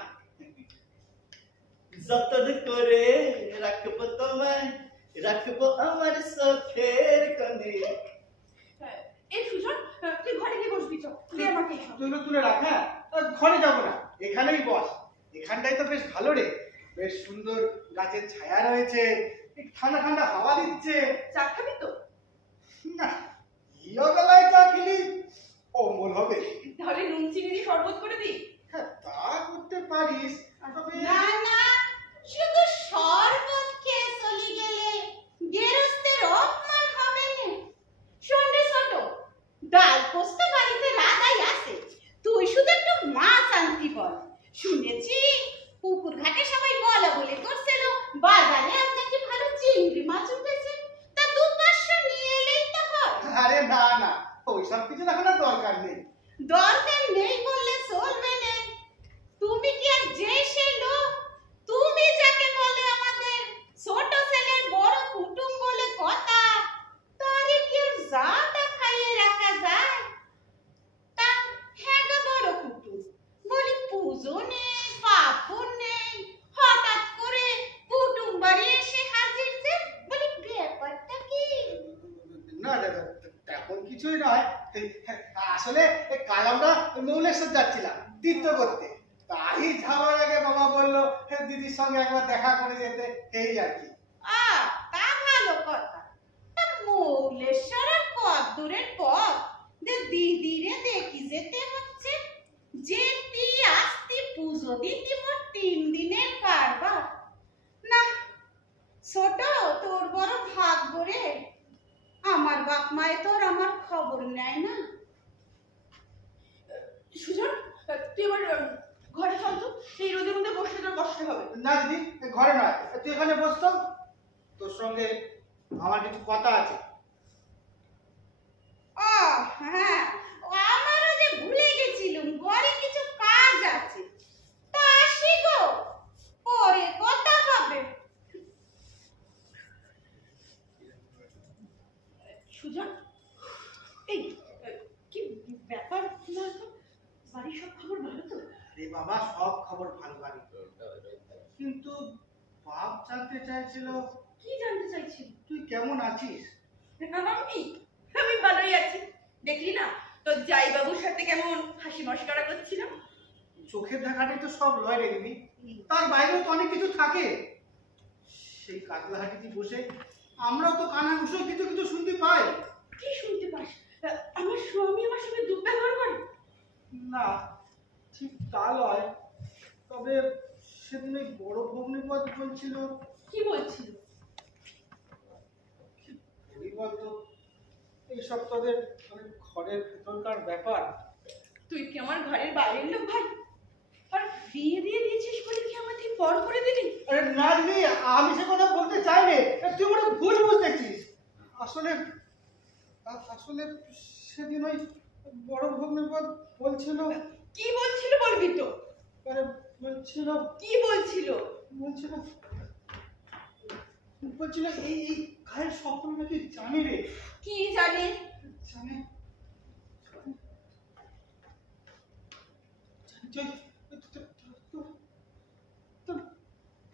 যতন করে রাখবো তোমায়, রাখবো আমার চোখের কোণে। এই সুজন, তুই ঘরে গিয়ে বসবি, চল দে আমাকে এই সব। তুলে রাখ। হ্যাঁ, ঘরে যাবো না, এখানেই বস। এখানটাই তো বেশ ভালো রে, বেশ সুন্দর গাছের ছায়া রয়েছে, ঠান্ডা ঠান্ডা হাওয়া দিচ্ছে। চা খাবি তো? না, ইয়া বেলায় চা খেলি অম্বল হবে। তাহলে নুন চিনি দিয়ে শরবত করে দিই। হ্যাঁ, তা করতে পারিস, তবে না না, শুধু শরবত খেয়ে চলে গেলে গেরস্তের অপমান হবে না। শোন রে ছোট, ডাল পোস্ত বাড়িতে রাগাই আছে, তুই শুধু একটু মাছ আনতি বল। শুনেছি পুকুর ঘাটে সবাই বলা বলে করছিল বাজারে আজ নাকি ভালো চিংড়ি মাছ উঠেছে, তা 2-500 নিয়ে এলেই তো হয়। আরে না না, ওইসব কিছু এখন আর দরকার নেই। দরকার নেই বললে চলবে না। তুমি কি আর যে সে লোক? তুমি যাকে বলে আমাদের ছোট ছেলের বড় কুটুম বলে কথা, তারে কি আর জাটা খাইয়ে রাখা যায়? তা হ্যাঁ গো বড় কুটুম, বলি পুজো নেই, পাপড় নেই, হঠাৎ করে কুটুম বাড়ি এসে হাজির যে, বলি ব্যাপারটা কি? না দাদা, তেমন কিছুই নয়। আসলে কাল আমরা মৌলেশ্বর যাচ্ছিলাম তীর্থ করতে, তাই যাওয়ার আগে বাবা বললো দিদির সঙ্গে একবার দেখা করে যেতে, এই আর কি। তা ভালো কথা। তা মৌলেশ্বরের কত দূরের পথ যে দিদিরে দেখি যেতে হচ্ছে? যেতি আসতি পুজো দিতি মোট 3 দিনের কারবার। না ছোট, তোর বড় ভাগ্য রে, আমার বাপ মায়ে তোর আমার খবর নেয় না। সুজন, তুই এবার ঘরে চল তো, এই রোদের মধ্যে বসে তোর কষ্ট হবে। না দিদি, ঘরে নয়, তুই এখানে বসতো, তোর সঙ্গে আমার কিছু কথা আছে। হ্যাঁ, আমারও যে ভুলে গেছিলাম, ঘরে কিছু কাজ আছে। তা আসি গো, পরে কথা হবে। সুজন, এই কি ব্যাপার না তো, বাড়ির সব খবর ভালো তো? আরে বাবা, সব খবর ভালো বাড়ি, কিন্তু বাপ জানতে চাইছিল কি জানতে চাইছিস? তুই কেমন আছিস। আমি ভালোই আছি। দেখলি না তোর জাই বাবুর সাথে কেমন হাসি মশকরা করছিলাম? চোখের দেখাটাই তো সব লয় রে দিদি, তার বাইরেও তো অনেক কিছু থাকে। সেই কাতলাহাটিতে বসে আমরাও তো কানাঘুষো কিছু কিছু শুনতে পাই। কি শুনতে পাস? আমার স্বামী আমার সঙ্গে দুর্ব্যবহার করে? না, ঠিক তা নয়, তবে সেদিন ওই বড় ভগ্নিপদ বলছিল। কি বলছিল? কি বলতো, এইসব তোদের মানে ঘরের ভেতরকার ব্যাপার। তুই কি আমার ঘরের বাইরের লোক ভাই? আর বিয়ে দিয়ে দিয়েছিস বলে কি আমার থেকে পর করে দিলি? আরে না দিদি, আমি সে কথা বলতে চাইনি, তুই মানে ভুল বুঝতেছিস। আসলে আসলে সেদিন ওই বড় ভগ্নিপদ বলছিল। কি বলছিল বলবি তো? আরে বলছিল কি বলছিল? বলছিল বলছিল এই এই গায়ের সকল নাকি জানি রে। কি জানে? জানে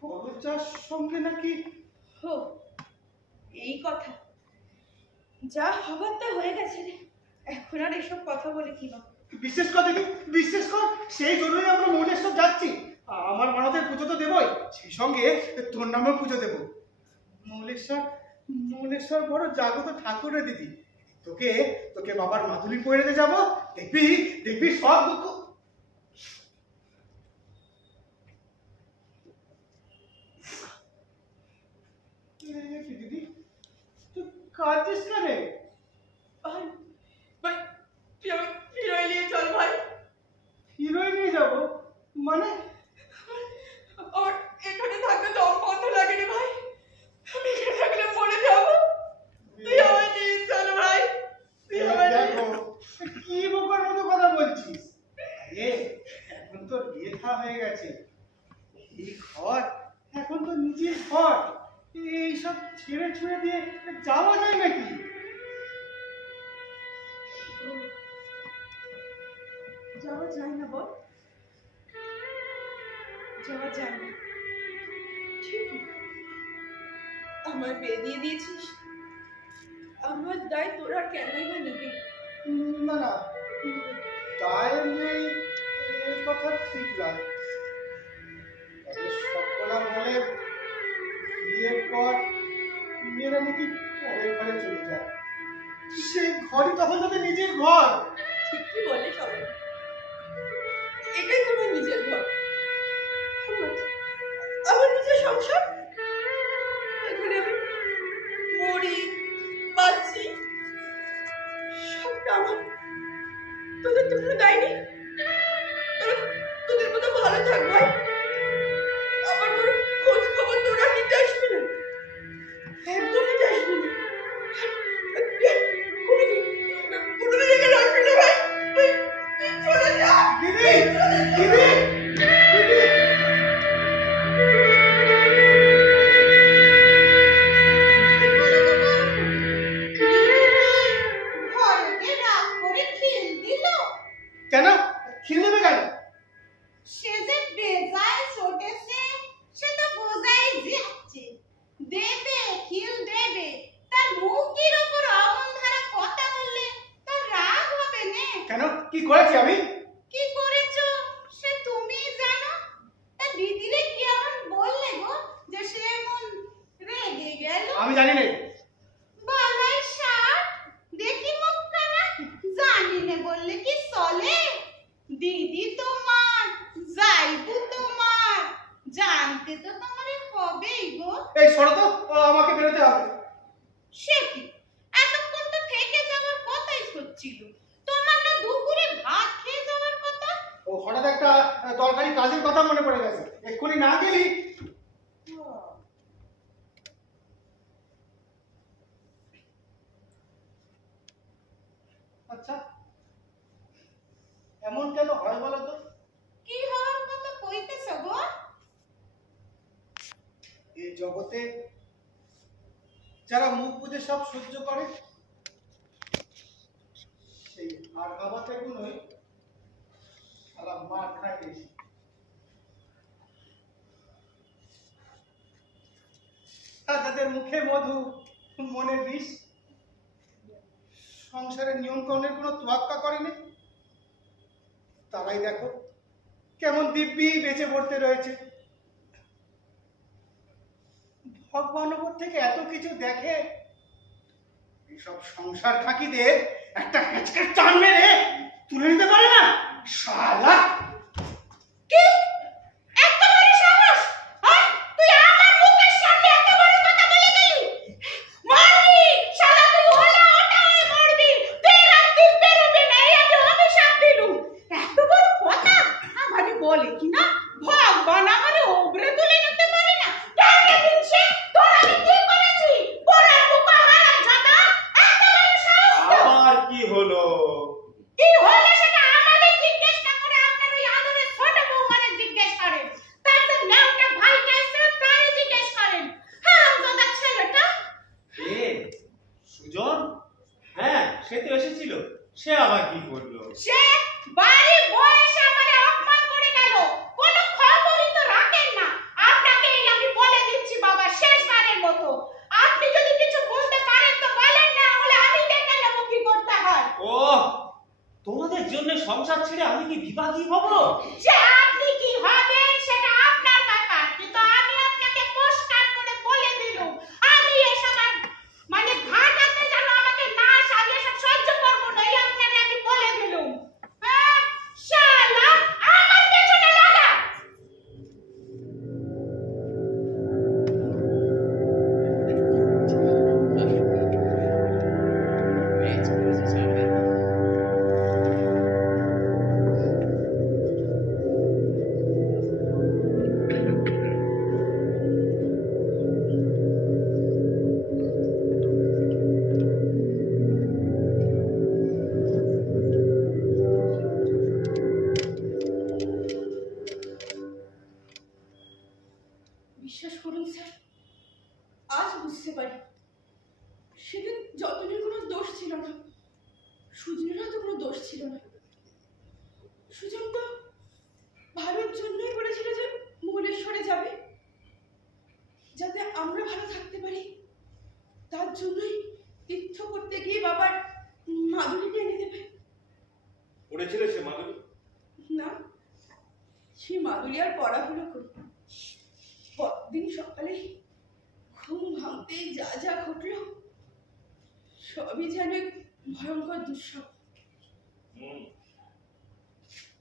বড়জার সঙ্গে নাকি। হো, এই কথা। যা হবার তা হয়ে গেছে রে, এখন আর এসব কথা বলে কি হবে? বিশেষ কর দেখি, বিশেষ কর সেই জন্যই আমরা মৌলেশ্বর যাচ্ছি। আমার মানতের পুজো তো দেবই, সেই সঙ্গে তোর নামেও পুজো দেবো। মৌলেশ্বর মৌলেশ্বর বড় জাগত ঠাকুর রে দিদি। তোকে তোকে বাবার মাদুলি পরে দিতে যাবো, দেখবি দেখবি সব দুঃখ। দিদি তুই কাঁদছিস কেন? ভাই ভাই, তুই আমাকে ফিরোয় নিয়ে চল ভাই। হিরোই নিয়ে যাবো মানে? আমার এখানে থাকতে দম বন্ধ লাগে রে ভাই, আমি এখানে থাকলে মরে যাবো। তুই আমায় নিয়ে চল ভাই, তুই আমায় নিয়ে দেখো কি বোকার মতো কথা বলছিস। আরে এখন তো বিয়ে থা হয়ে গেছে, এই ঘর এখন তো নিজের ঘর। এইসব ছেড়ে ছুড়ে দিয়ে যাওয়া যায় নাকি? যাওয়া যায় না বল, যাওয়া যায় না ঠিকই। আমার বিয়ে দিয়ে দিয়েছিস, আমার দায় তোর আর কেনই বা নিবি? না না, দায়ের নেই এই কথা ঠিক নয়। তবে সকলা বলে বিয়ের পর মেয়েরা নাকি পরের ঘরে চলে যায়, সেই ঘরই তখন তাদের নিজের ঘর। ঠিকই বলে সবাই, এটাই তোমার নিজের ঘর, আমার নিজের সংসার। এখানে আমি মরি বাঁচি, সবটা আমার। তোদের তো কোনো দায় নেই, তোদের মতো ভালো থাক ভাই। আমার কোনো খোঁজ খবর তোরা নিতে আসবে না, একদম নিতে আসবে না। কোনোদিন এখানে রাখবি না ভাই, তুই চলে যা। দিদি দিদি দিদি ঘরেতে রাগ করে খিল দিল। কেন খিল দেবে কেন? সে যে বেজায় চটেছে সে তো বোঝাই যাচ্ছে। দেবে খিল দেবে, তার মুখের উপর অমন ধারা কথা বললে তার রাগ হবে না? কেন কি করেছি আমি? কি করেছো সে তুমি জানো। তা দিদিরে কি এমন বললে গো যে সে এমন রেগে গেল? আমি জানি না। বালাই ষাট, দেখি মুখখানা। জানি না বললে কি চলে? দিদি তোমার, যাইবু তোমার, জানতে তো তোমার হবেই গো। এই সরো তো, আমাকে বেরোতে হবে। সে কি, এতক্ষণ তো থেকে যাওয়ার কথাই হচ্ছিল। তোমার না দুপুরে ভাত খেয়ে যাওয়ার কথা। ও হঠাৎ একটা দরকারি কাজের কথা মনে পড়ে গেছে, এক্ষুনি না গেলি। আচ্ছা এমন কেন হয় বলো তো? কি হওয়ার কথা কইতেছ গো? এই জগতে যারা মুখ বুঝে সব সহ্য করে, সেই আর বাবাতে গুলোই সারা মার খায় বেশি। আর তাদের মুখে মধু মনে বিষ, সংসারের নিয়ম কানুনের কোনো তোয়াক্কা করেনি, তারাই দেখো কেমন দিব্যি বেঁচে পড়তে রয়েছে। ভগবান উপর থেকে এত কিছু দেখে, এইসব সংসার থাকিদের একটা হেঁচকে টান মেরে তুলে নিতে পারে না শালা। কি এত বড় সাহস? হ্যাঁ, তুই আমার মুখের সামনে এত বড় কথা বলে দিলি? মারবি শালা, তুই ওলা ওটাই মরবি, তুই রাত দিন বেরোবি না, এই আমি অভিশাপ দিলুম। এত বড় কথা আমারে বলে কি না? ভগবান আমারে ওবরে তুলে নিতে পারে না? ডাকে দিন সে তোর আমি কি করেছি? পোড়ার মুখা হারাম জাদা, এত বড় সাহস তোর? আবার কি হলো? কি হলো সেটা আমাকে জিজ্ঞেস না করে আপনার ওই আদরের ছোট বৌমারে জিজ্ঞেস করে। সে তো এসেছিল, সে আবার কি করলো? সে বাড়ি বয়সে আমাদের অপমান করে গেল, কোনো খবরই তো রাখেন না। আপনাকে এই আমি বলে দিচ্ছি বাবা, শেষবারের মতো, আপনি যদি কিছু বলতে পারেন তো বলেন, না হলে আমি দেখে নেব কি করতে হয়। ও, তোমাদের জন্য সংসার ছেড়ে আমি কি বিভাগী হব? যে আপনি কি হবেন সেটা আপনার ব্যাপার, কিন্তু আমি আপনাকে পরিষ্কার করে বলে দিলাম, আমি এসব মানে ঘাটাতে যেন আমাকে না সাজিয়ে সব সহ্য করবো না, এই আপনাকে আমি বলে দিলাম। হ্যাঁ, শালা আমার পেছনে লাগা। বিশ্বাস করুন স্যার, আজ বুঝতে পারি সেদিন যতনের কোনো দোষ ছিল না, সুজনেরও তো কোনো দোষ ছিল না। সুজন তো ভালোর জন্যই বলেছিল যে ভুবনেশ্বরে যাবে, যাতে আমরা ভালো থাকতে পারি। তার জন্যই তীর্থ করতে গিয়ে বাবার মাধুরীকে এনে দেবে। পড়েছিল সে মাধুরী? না, সেই মাধুরী আর পড়া হলো কই। পরদিন সকালে ঘুম ভাঙতেই যা যা ঘটল সবই যেন এক ভয়ঙ্কর দুঃস্বপ্ন।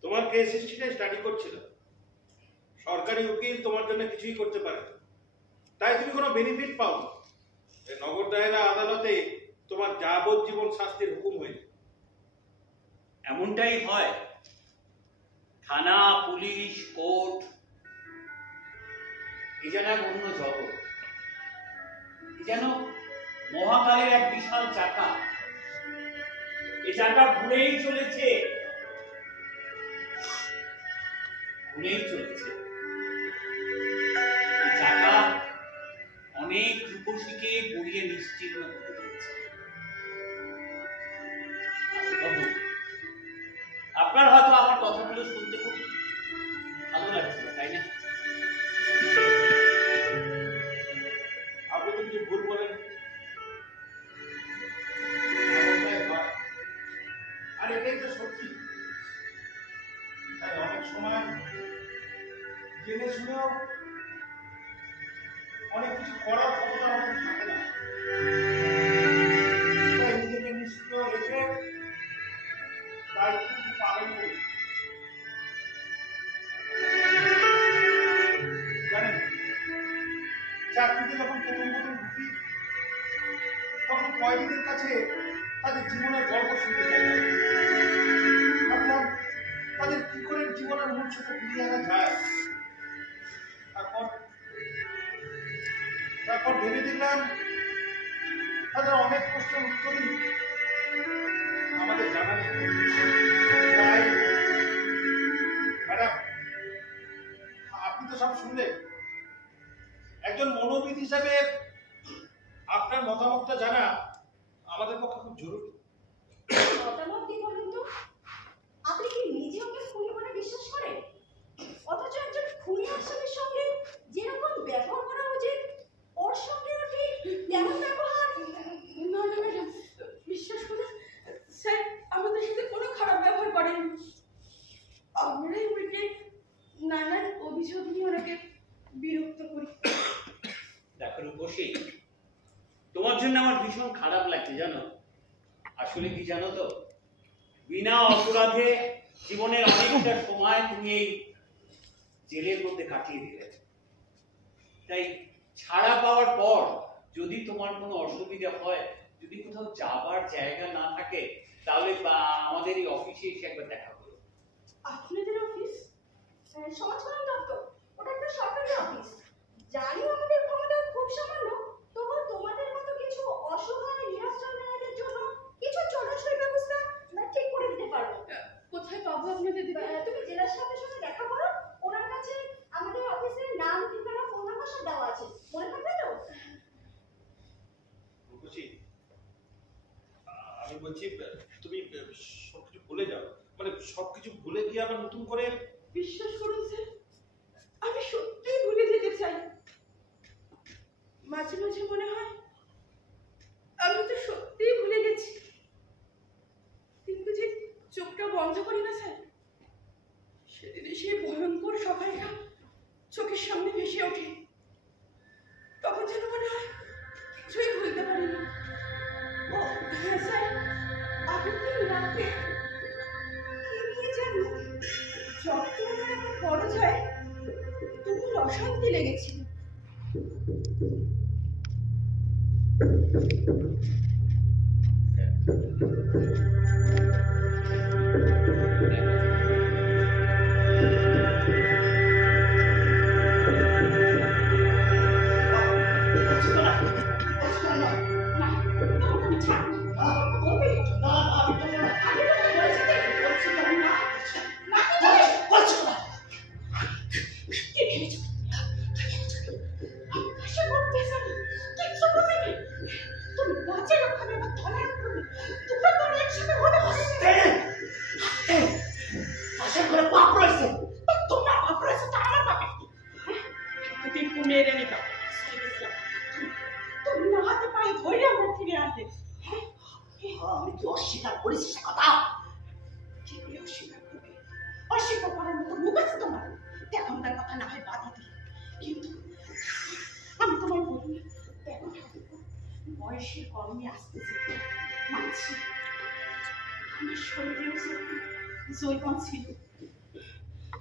তোমার কেস হিস্ট্রিটা স্টাডি করছিল, সরকারি উকিল তোমার জন্য কিছুই করতে পারে না, তাই তুমি কোনো বেনিফিট পাও না। এই নগর দায়রা আদালতে তোমার যাবজ্জীবন শাস্তির হুকুম হয়েছে। এমনটাই হয়। থানা, পুলিশ, কোর্ট, এ যেন এক অন্য জগৎ। এ যেন মহাকালের এক বিশাল চাকা। এই চাকা ঘুরেই চলেছে, ঘুরেই চলেছে। এই চাকা অনেক রূপসীকে গড়িয়ে নিশ্চিহ্ন করে দিয়েছে। বাবু, আপনার হয়তো আমার কথাগুলো শুনতে খুব ভালো লাগছে, তাই না? আপনি তো কিছু ভুল বলেন। আর এটাই তো সত্যি। তাই অনেক সময় জেনে শুনেও অনেক কিছু করার ক্ষমতা আমাদের থাকে না। তাই নিজেকে নিষ্ক্রিয় রেখে দায়িত্বটুকু পালন করি। জানেন, চাকরিতে যখন প্রথম ঢুকি তখন কয়েদিদের কাছে তাদের জীবনের গল্প শুনতে চাইতাম। ভাবলাম তাদের কি করে জীবনের মূল সাথে ফিরিয়ে আনা যায়। তারপর ভেবে দেখলাম তাদের অনেক প্রশ্নের উত্তরই আমাদের জানা নেই। তাই ম্যাডাম, আপনি তো সব শুনলেন। একজন মনোবিদ হিসাবে আপনার মতামতটা জানা আমাদের পক্ষে খুব জরুরি। মতামত কি বলুন তো? আপনি কি নিজে ওকে খুনি বলে বিশ্বাস করেন? অথচ একজন খুনি আসামির সঙ্গে যেরকম ব্যবহার করা উচিত ওর সঙ্গে ঠিক তেমন ব্যবহার। না না ম্যাডাম, বিশ্বাস করুন স্যার আমাদের সাথে কোনো খারাপ ব্যবহার করেন। আমরাই উল্টে নানান অভিযোগ নিয়ে ওনাকে বিরক্ত করি। দেখো রূপসী, তোমার জন্য আমার ভীষণ খারাপ লাগছে জানো। আসলে কি জানো তো, বিনা অপরাধে জীবনের অনেকটা সময় তুমি এই জেলের মধ্যে কাটিয়ে দিলে। তাই ছাড়া পাওয়ার পর যদি তোমার কোনো অসুবিধা হয়, যদি কোথাও যাবার জায়গা না থাকে, তাহলে আমাদের এই অফিসে এসে একবার দেখা করো। আপনাদের অফিস? সমাজ কল্যাণ দপ্তর, ওটা একটা সরকারি অফিস। জানি আমাদের ক্ষমতা খুব সামান্য, তবু তোমাদের মতো কিছু অসহায় নিরাশ্রয়ের জন্য কিছু চলনসই ব্যবস্থা ঠিক করে দিতে পারবো। কোথায় পাবো আপনাদের দিদি? তুমি জেলা সাহেবের সঙ্গে দেখা করো, ওনার কাছে আমাদের অফিসের নাম, ঠিকানা, ফোন নাম্বার সব দেওয়া আছে, মনে থাকবে তো? রূপসী, আমি আমি বলছি তুমি সবকিছু ভুলে যাও, মানে সবকিছু ভুলে গিয়ে আবার নতুন করে। বিশ্বাস করুন স্যার, আমি সত্যিই ভুলে যেতে চাই। মাঝে মাঝে মনে হয় আমি তো সত্যিই ভুলে গেছি, কিন্তু যে চোখটা বন্ধ করি না স্যার, সেদিনে সেই ভয়ঙ্কর সকালটা চোখের সামনে ভেসে ওঠে। তখন যেন মনে হয় কিছুই ভুলতে পারি না। ও হ্যাঁ স্যার, আগের দিন রাতে কি নিয়ে যেন যত আমার বড় যায় তবু অশান্তি লেগেছিল। আমি কি অস্বীকার করেছি সে কথা? অস্বীকার করার মতো মুখ আছে তোমার? এখনকার কথা না হয় বাধা দিই, কিন্তু আমি তোমায় বলি, দেখো বয়সের কমে আসতেছে মানছি, আমার শরীরেও জৈবন ছিল,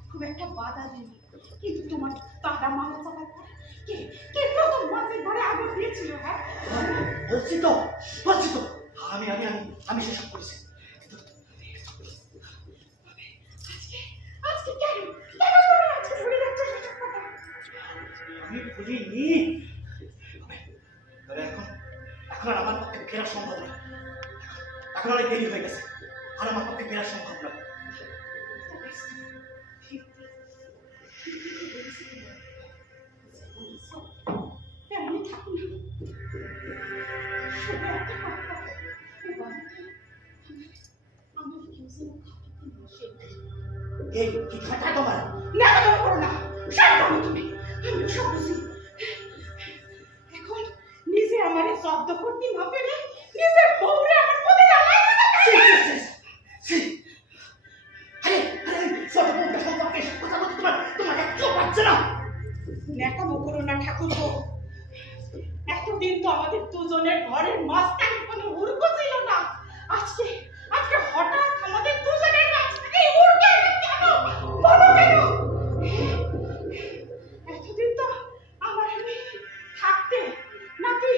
খুব একটা বাধা দিইনি, কিন্তু তোমার তারা মারা যাবার পরে কে কে প্রথম মাঝের ঘরে আগুন দিয়েছিল? হ্যাঁ বলছি তো আমি আমি আমি আমি সেসব করেছি। আজকে কেন কেন তুমি আজকে ভুলে যাচ্ছ সেসব কথা? আমি ভুলিনি, এখন এখন আমার পক্ষে ফেরা সম্ভব নয়, এখন অনেক দেরি হয়ে গেছে, আর আমার পক্ষে ফেরা সম্ভব নয়। তেমনই থাকুন না, শুধু একটা কথা, আমার কেউ যেন খাটাতে বসে এই কি খাটা তোমার? না না করো না, সাবধানে তুমি, আমি সব বুঝি। এখন নিজে আমার শব্দ করতে না পেরে নিজের বউরে আমার মধ্যে লাগাই দিতে। আরে আরে সব বলতে সম্পর্কে এসব কথা বলতে তোমার একটু পাচ্ছে না। ন্যাকামো করো না ঠাকুরপো, এতদিন তো আমাদের দুজনের ঘরের মাঝখানে কোনো উর্গ ছিল না, আজকে আজকে হঠাৎ আমাদের দুজনের মাঝখানে উর্গ কেন বলো কেন? এতদিন তো আমার এমনি থাকতে নাকি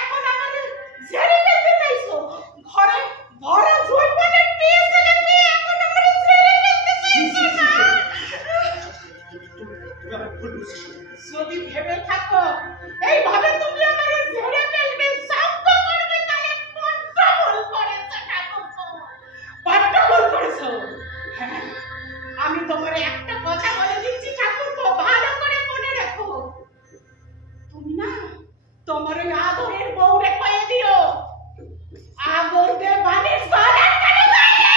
এখন আমাদের ঝেড়ে ফেলতে চাইছো? ঘরে ভরা জৈবনের পেয়ে ছেলে পেয়ে এখন আমাদের ঝেড়ে ফেলতে চাইছো না? তুমি আমার ভুল বুঝছো। যদি ভেবে থাকো এইভাবে তুমি আমাকে ঝেড়ে ফেলবে, শান্ত করবে, তাহলে বড্ড ভুল করেছো ঠাকুরপো, বড্ড ভুল করেছো। হ্যাঁ, আমি তোমার একটা কথা বলে দিচ্ছি ঠাকুরপো, ভালো করে মনে রাখো, তুমি না তোমার ওই আদরের বউরে কয়ে দিও আগর দে বাড়ির সারার কানে যাইয়ে।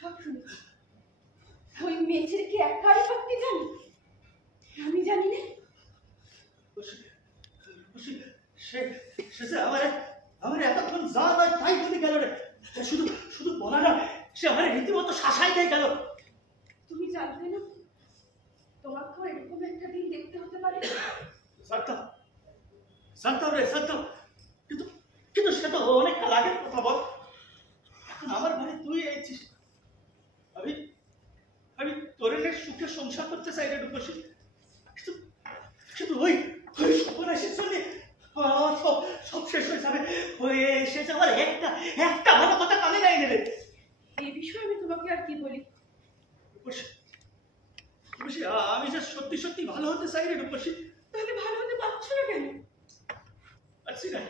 সব শুনেছি, ওই মেয়েছের কি এক কারি করতে জানি? আমি জানি না। সে আমার এতক্ষণ যা নয় তাই বলে গেল রে, শুধু শুধু বলা না, সে আমার রীতিমতো শাসাই দিয়ে গেল। তুমি জানতে না তোমাকেও এরকম একটা দিন দেখতে হতে পারে? জানতাম রে, জানতাম, কিন্তু কিন্তু সে তো অনেক কাল আগের কথা বল। এখন আমার ঘরে তুই আইছিস, আমি আমি তোর সুখে সংসার করতে চাই রে রূপসী, কিন্তু কিন্তু ওই ওই সর্বনাশের জন্য আমার সব সব শেষ হয়ে যাবে। ওই সে যে আমার একটা একটা ভালো কথা কানে নাই রে। এই বিষয়ে আমি তোমাকে আর কি বলি, সত্যি সত্যি ভালো হতে চাই রে রূপসী। তাহলে ভালো হতে পারছো না কেন? পারছি না,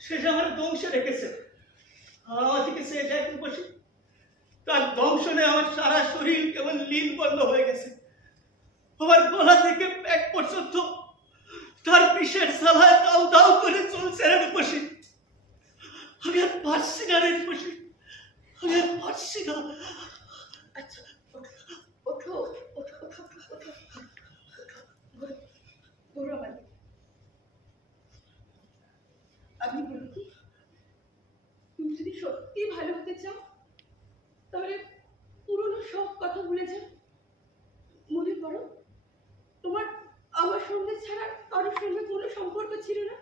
শেষে আমার ধ্বংসে রেখেছে। আমার দিকে সে দেখ রূপসী, তার দংশনে আমার সারা শরীর কেমন লীন বন্ধ হয়ে গেছে। আমার গলা থেকে পেট পর্যন্ত তার বিষের জ্বালায় দাউ দাউ করে চলছে রে রূপসী। আমি আর পারছি না রে রূপসী, আমি আর পারছি না। আচ্ছা ওঠো ওঠো ওঠো ওঠো ওঠো আমার। আমি বলি কি, তুমি যদি সত্যি ভালো হতে চাও তাহলে পুরনো সব কথা ভুলে যাও। মনে করো তোমার আমার সঙ্গে ছাড়া কারোর সঙ্গে কোনো সম্পর্ক ছিল না।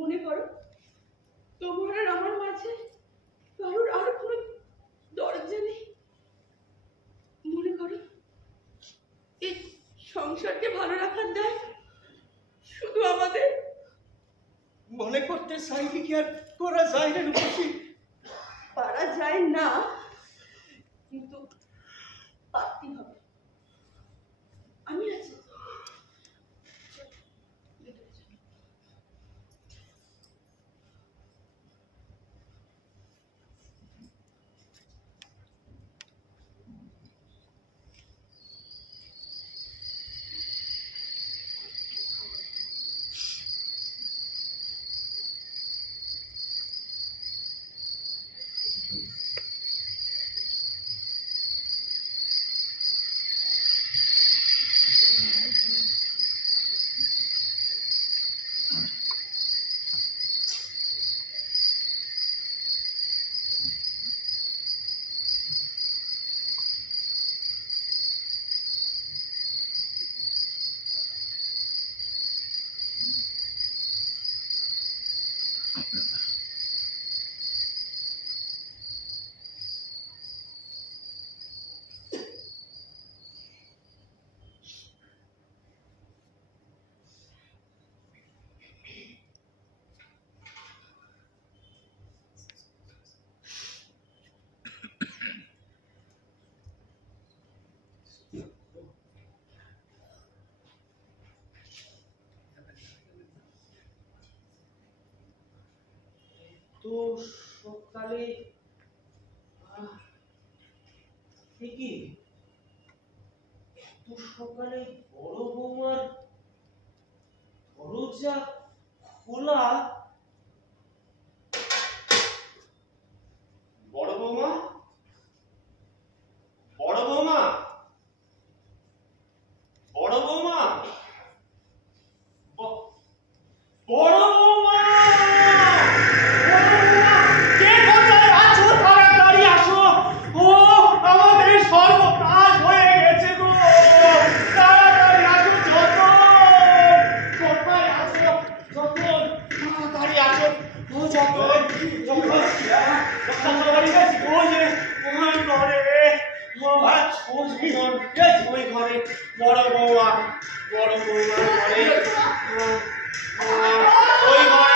মনে করো তোমার আর আমার মাঝে কারোর আর কোনো দরজা নেই। মনে করো এই সংসারকে ভালো রাখার দায় শুধু আমাদের। মনে করতে চাইলে কি আর করা যায় না রূপসী? পারা যায় না, কিন্তু পারতে হবে। আমি আছি। তো সকালে কি এত সকালে বড় বৌমার দরজা খোলা? বড় বৌমা, বড় বৌমা, বড় বৌমা, বড় বৌমা, কে কোথায় আছো? তাড়াতাড়ি আসো। ও আমাদের সর্বনাশ হয়ে গেছে গো, তাড়াতাড়ি আসো। যতন কোথায় আছো? যতন তাড়াতাড়ি আসো। ও যতন, যতন সবাই গেছে। ওই যে ওই ঘরে, ওই ঘরে বড় বৌমা, বড় বৌমার ঘরে, ওই ঘরে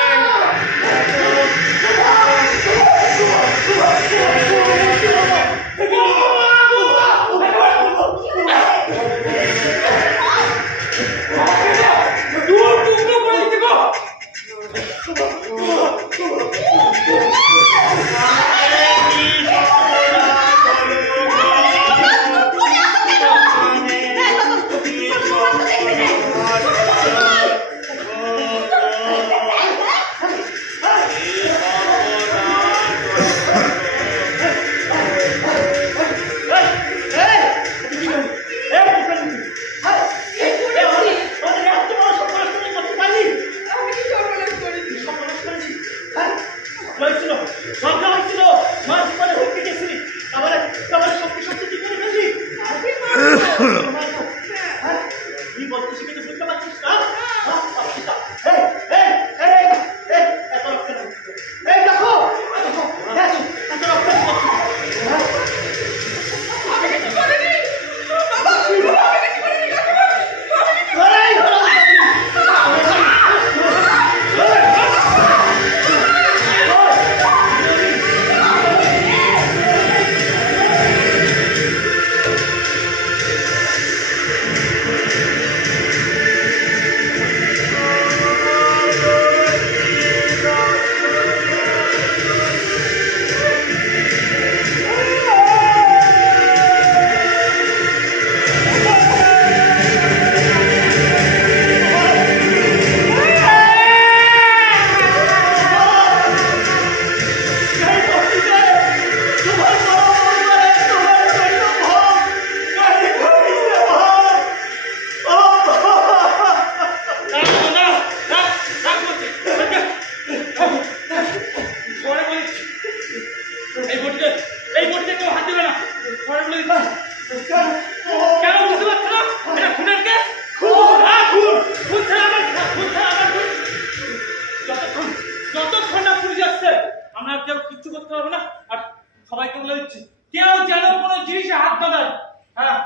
জিনিসে হাত বাঁধায়। হ্যাঁ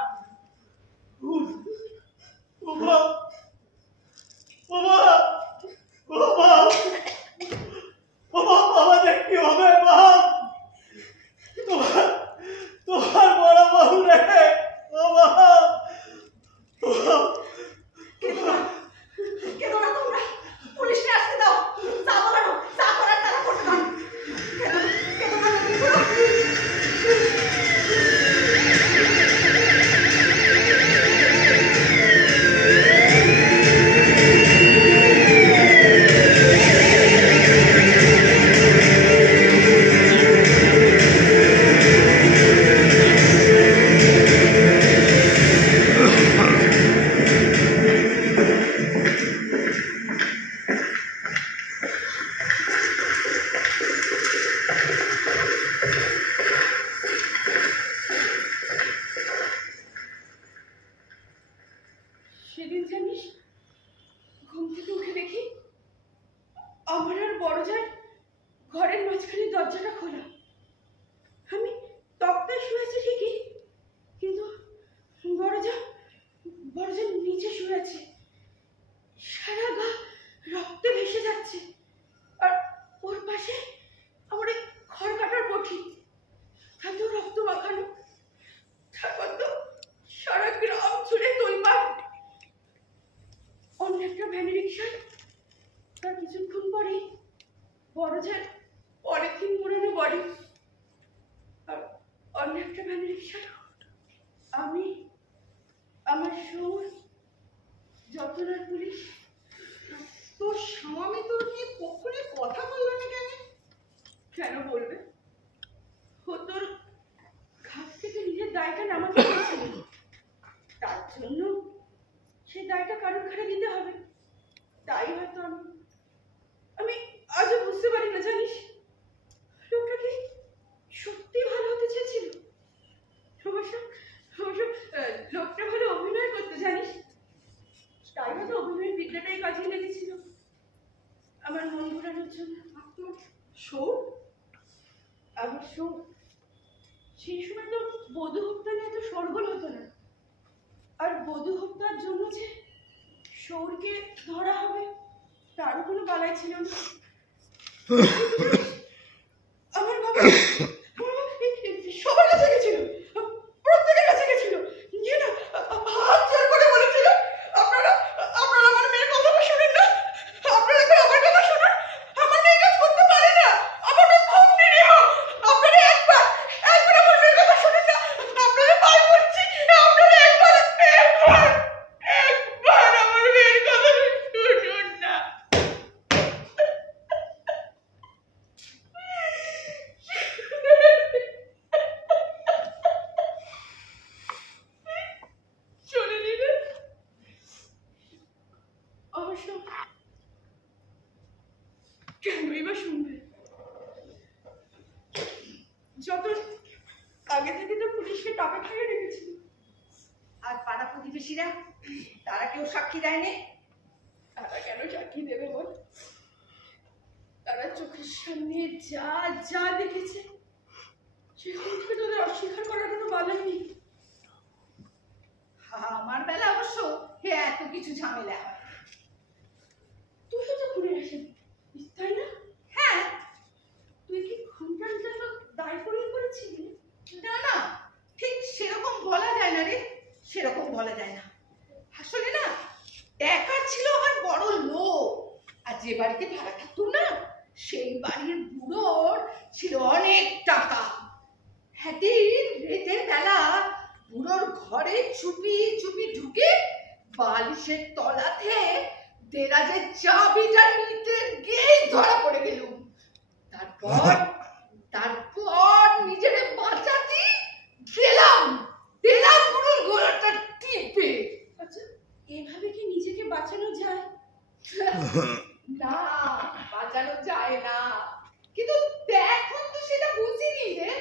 আমাদের কি হবে বাপ? তোমার বড় বউ রে, ও বাপ। কেঁদো না তোমরা, পুলিশকে আসতে দাও। যা বলার হোক, যা করার তারা করতে পারে। কেঁদো না, কেঁদো না। সেদিন জানিস, ঘুম থেকে উঠে দেখি আমার আর বড় যাই ঘরের মাঝখানে দরজাটা খোলা। আমি তক্তায় শুয়েছি ঠিকই, কিন্তু বড় যা নিচে শুয়ে আছে। সারা গা রক্তে ভেসে যাচ্ছে, আর ওর পাশে আমার এই খড় কাটার বটি, এত রক্ত মাখানো। তারপর তো সারা গ্রাম জুড়ে তোলপাড়। অন্য একটা ভ্যান রিক্সায় তার কিছুক্ষণ পরেই বড় যার পলিথিন মোড়ানো বডি। আর অন্য একটা ভ্যান রিক্সায় আমি, আমার সৌর, যতনার পুলিশ। তোর স্বামী তোর নিয়ে কখনই কথা বললো না কেন? কেন বলবে? ও তোর ঘাট থেকে নিজের দায়টা নামাতে চেয়েছিল, তার জন্য সেই দায়টা কারোর ঘাড়ে দিতে হবে। তাই হয়তো আমি আজও বুঝতে পারি না, জানিস লোকটা কি সত্যি ভালো হতে চেয়েছিল। অবশ্য লোকটা ভালো অভিনয় করতে, জানিস, তাই হয়তো অভিনয়ের বিদ্যাটাই কাজে লেগেছিল আমার মন ঘোরানোর জন্য। আবার শোন, সেই সময় তো বধূ হত্যা নিয়ে এত শোরগোল হতো না। আর বধূ হত্যার জন্য যে শৌরকে ধরা হবে তারও কোনো বালাই ছিল না। আমার বাবা সবার কাছে গেছিল, প্রত্যেকের কাছে গেছিল, গিয়ে না হাত জোর করে বলেছিল, আপনারা আমার মেয়ের কথাটা শোনেন না, আপনারা একবার আমার কথা শুনুন, আমার মেয়ে কাজ করতে পারে না, আমার মেয়ে খুব নিরীহ, আপনারা একবার আমার মেয়ের কথা শুনুন না, আপনারা পাই করছি, আপনারা একবার আমার মেয়ের কথা শুনুন না। শোনেনি রে? অবশ্য কেনই বা শুনবে? যত আগে থেকে তো পুলিশকে টাকা খাইয়ে রেখেছিল। আর পাড়া প্রতিবেশীরা, তারা কেউ সাক্ষী দেয়নি? তারা কেন সাক্ষী দেবে বল? তারা চোখের সামনে যা যা দেখেছে সেখান থেকে তাদের অস্বীকার করার কোনো বালাই নেই। আমার বেলা অবশ্য এত কিছু ঝামেলা হয়। তুই তো ঘুরে আসেন, তাই না? হ্যাঁ, তুই কি খুনটার জন্য দায় পূরণ করেছিলি? না না, ঠিক সেরকম বলা যায় না রে, সেরকম বলা যায় না। আসলে না, টাকার ছিল আমার বড় লোভ। আর যে বাড়িতে ভাড়া থাকতো না, সেই বাড়ির বুড়োর ছিল অনেক টাকা। সেদিন রাতের বেলা বুড়োর ঘরে চুপি চুপি ঢুকে বালিশের তলাতে দেরাজের চাবিটা নিতে গিয়েই ধরা পড়ে গেলুম। তারপর নিজের বাঁচাতে দিলাম বুড়োর গলাটা টিপে। আচ্ছা, এভাবে কি নিজেকে বাঁচানো যায়? না, বাঁচানো যায় না, কিন্তু এখন তো সেটা বুঝিনি রে।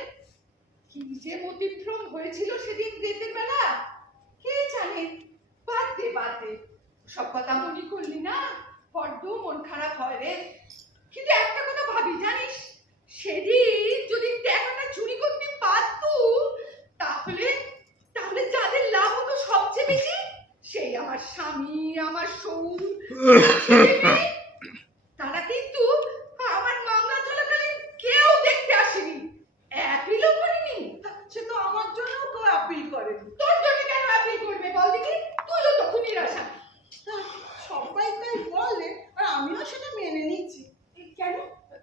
কি যে মতিভ্রম হয়েছিল সেদিন রাতের বেলা, কে জানে। বাদ দে, সব কথা মনে করলি না, বড্ড মন খারাপ হয় রে। কিন্তু একটা কথা ভাবি, জানিস, সেদিন যদি টাকাটা চুরি করতে পারতুম, তাহলে আমার স্বামী, আমার সৌর, তারা কিন্তু আমার মামলা চলাকালীন কেউ দেখতে আসেনি, অ্যাপিলও করেনি। সে তো আমার জন্য কেউ অ্যাপিল করেনি। তোর জন্য কেন অ্যাপিল করবে বল দেখি? তুইও তো খুনির আসামি। সবাই তাই বলে আর আমিও সেটা মেনে নিচ্ছি। কেন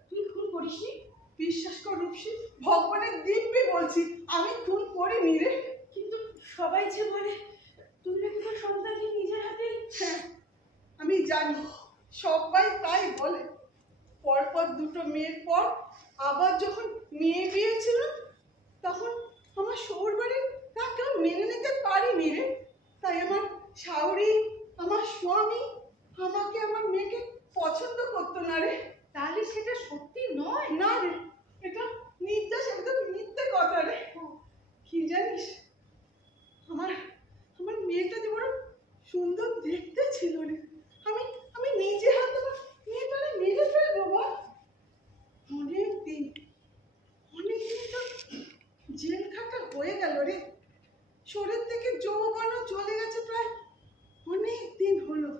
তুই খুন করিসনি? বিশ্বাস কর রূপসী, ভগবানের দিব্যি বলছি আমি খুন করিনি রে। কিন্তু সবাই যে বলে তুই নাকি তোর সন্তানকে নিজের হাতেই। হ্যাঁ, আমি জানি সবাই তাই বলে। পরপর দুটো মেয়ের পর আবার যখন মেয়ে বিয়েছিল তখন আমার শ্বশুর বাড়ির তা কেউ মেনে নিতে পারিনি রে। তাই আমার শাশুড়ি, আমার স্বামী আমাকে, আমার মেয়েকে পছন্দ করতো না রে। তাহলে সেটা সত্যি নয়? না রে, এটা নির্যাস, একদম মিথ্যে কথা রে। কি জানিস, আমার আমার মেয়েটা যে বড় সুন্দর দেখতে ছিল রে। আমি নিজে হাতে আমার মেয়েটারে মেরে ফেলবো বল। অনেকদিন তো জেল খাটা হয়ে গেল রে। শরীর থেকে যৌবনও চলে গেছে প্রায় অনেক দিন হলো।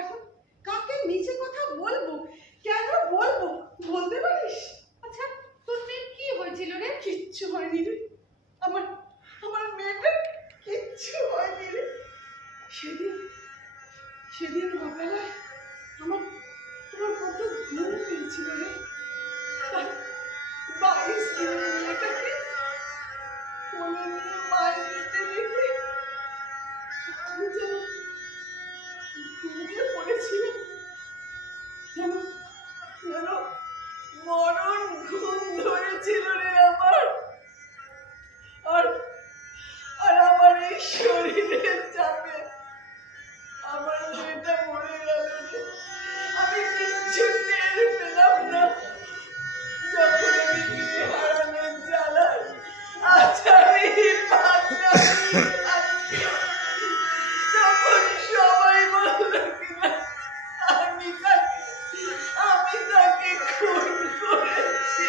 এখন কাকে নিচে কথা বলবো, কেন বলবো বলতে পারিস? আচ্ছা তোর মেয়ের কি হয়েছিল রে? কিচ্ছু হয়নি রে, আমার মেয়েটার কিচ্ছু হয়নি রে। সেদিন সকালায় আমার কত ঘুম পেয়েছিল রে। 22 দিনের মেয়েটাকে কোলে নিয়ে মায়ের নিতে রেখে আমি যেন ঘুমিয়ে পড়েছিল, যেন মরণ ঘুম ধরেছিল রে আমার। আর আমার এই শরীরের চাপে আমার মেয়েটা মরে গেল রে। আমি কিচ্ছু টের পেলাম না। যখন আমি মেয়ে হারানোর জ্বালায় আচারির ভাতটা খাচ্ছি, তখন সবাই বলল কিনা আমি তাকে খুন করেছি।